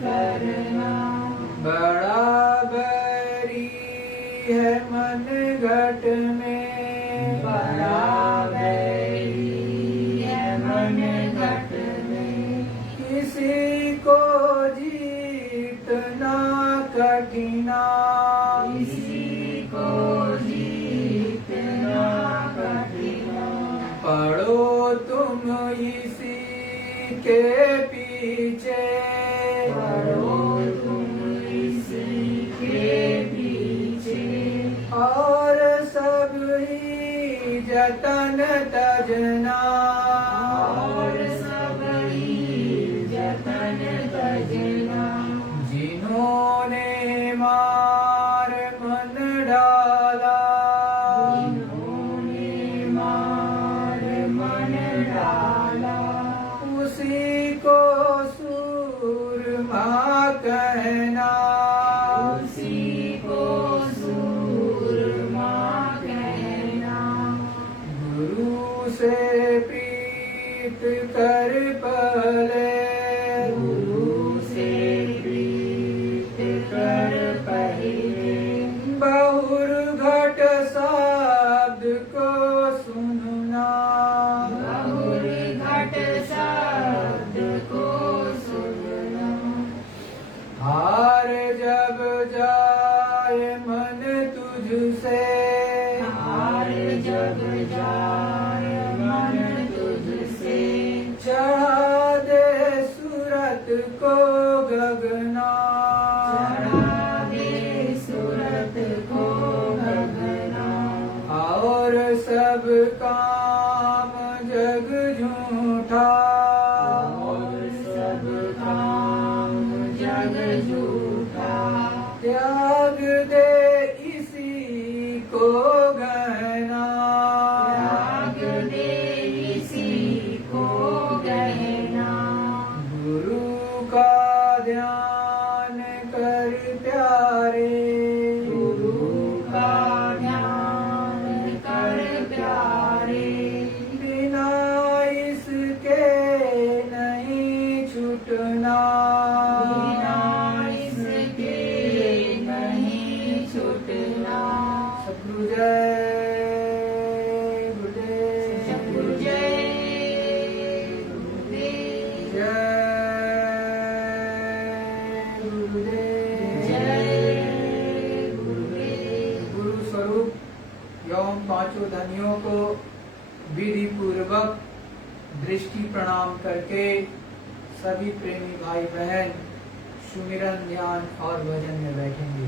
करना। बड़ा बैरी है मन घट में, बड़ा बैरी है मन घट में, किसी को जीतना कठिना, किसी को जीतना कठिना। पढ़ो तुम इसी के पीछे, पढ़ो तुम इसी के पीछे, और सब ही जतन तजना, और सब ही जतन तजना। जिन्होंने मार मन डाला, जिन्होंने मार मन डाला, उसी को सूरमा कहना, उसी को सूरमा कहना। गुरु से प्रिय सूरत को गगना, चढ़ावे सूरत को गगना, और सब काम जग झूठा, और सब काम जग झूठा, त्याग दे इसी को गहना, त्याग दे इसी को गहना, गुरु का ध्यान कर प्यारे, गुरु का ध्यान कर प्यारे, बिना इसके नहीं छूटना, बिना इसके नहीं छूटना। सतगुरु जय गुरुदेव, सतगुरु जय गुरुदेव, जय गुरुदेव, जय गुरुदेव। गुरु स्वरूप एवं पांचों धनियों को विधि पूर्वक दृष्टि प्रणाम करके सभी प्रेमी भाई बहन सुमिरन ध्यान और भजन में बैठेंगे।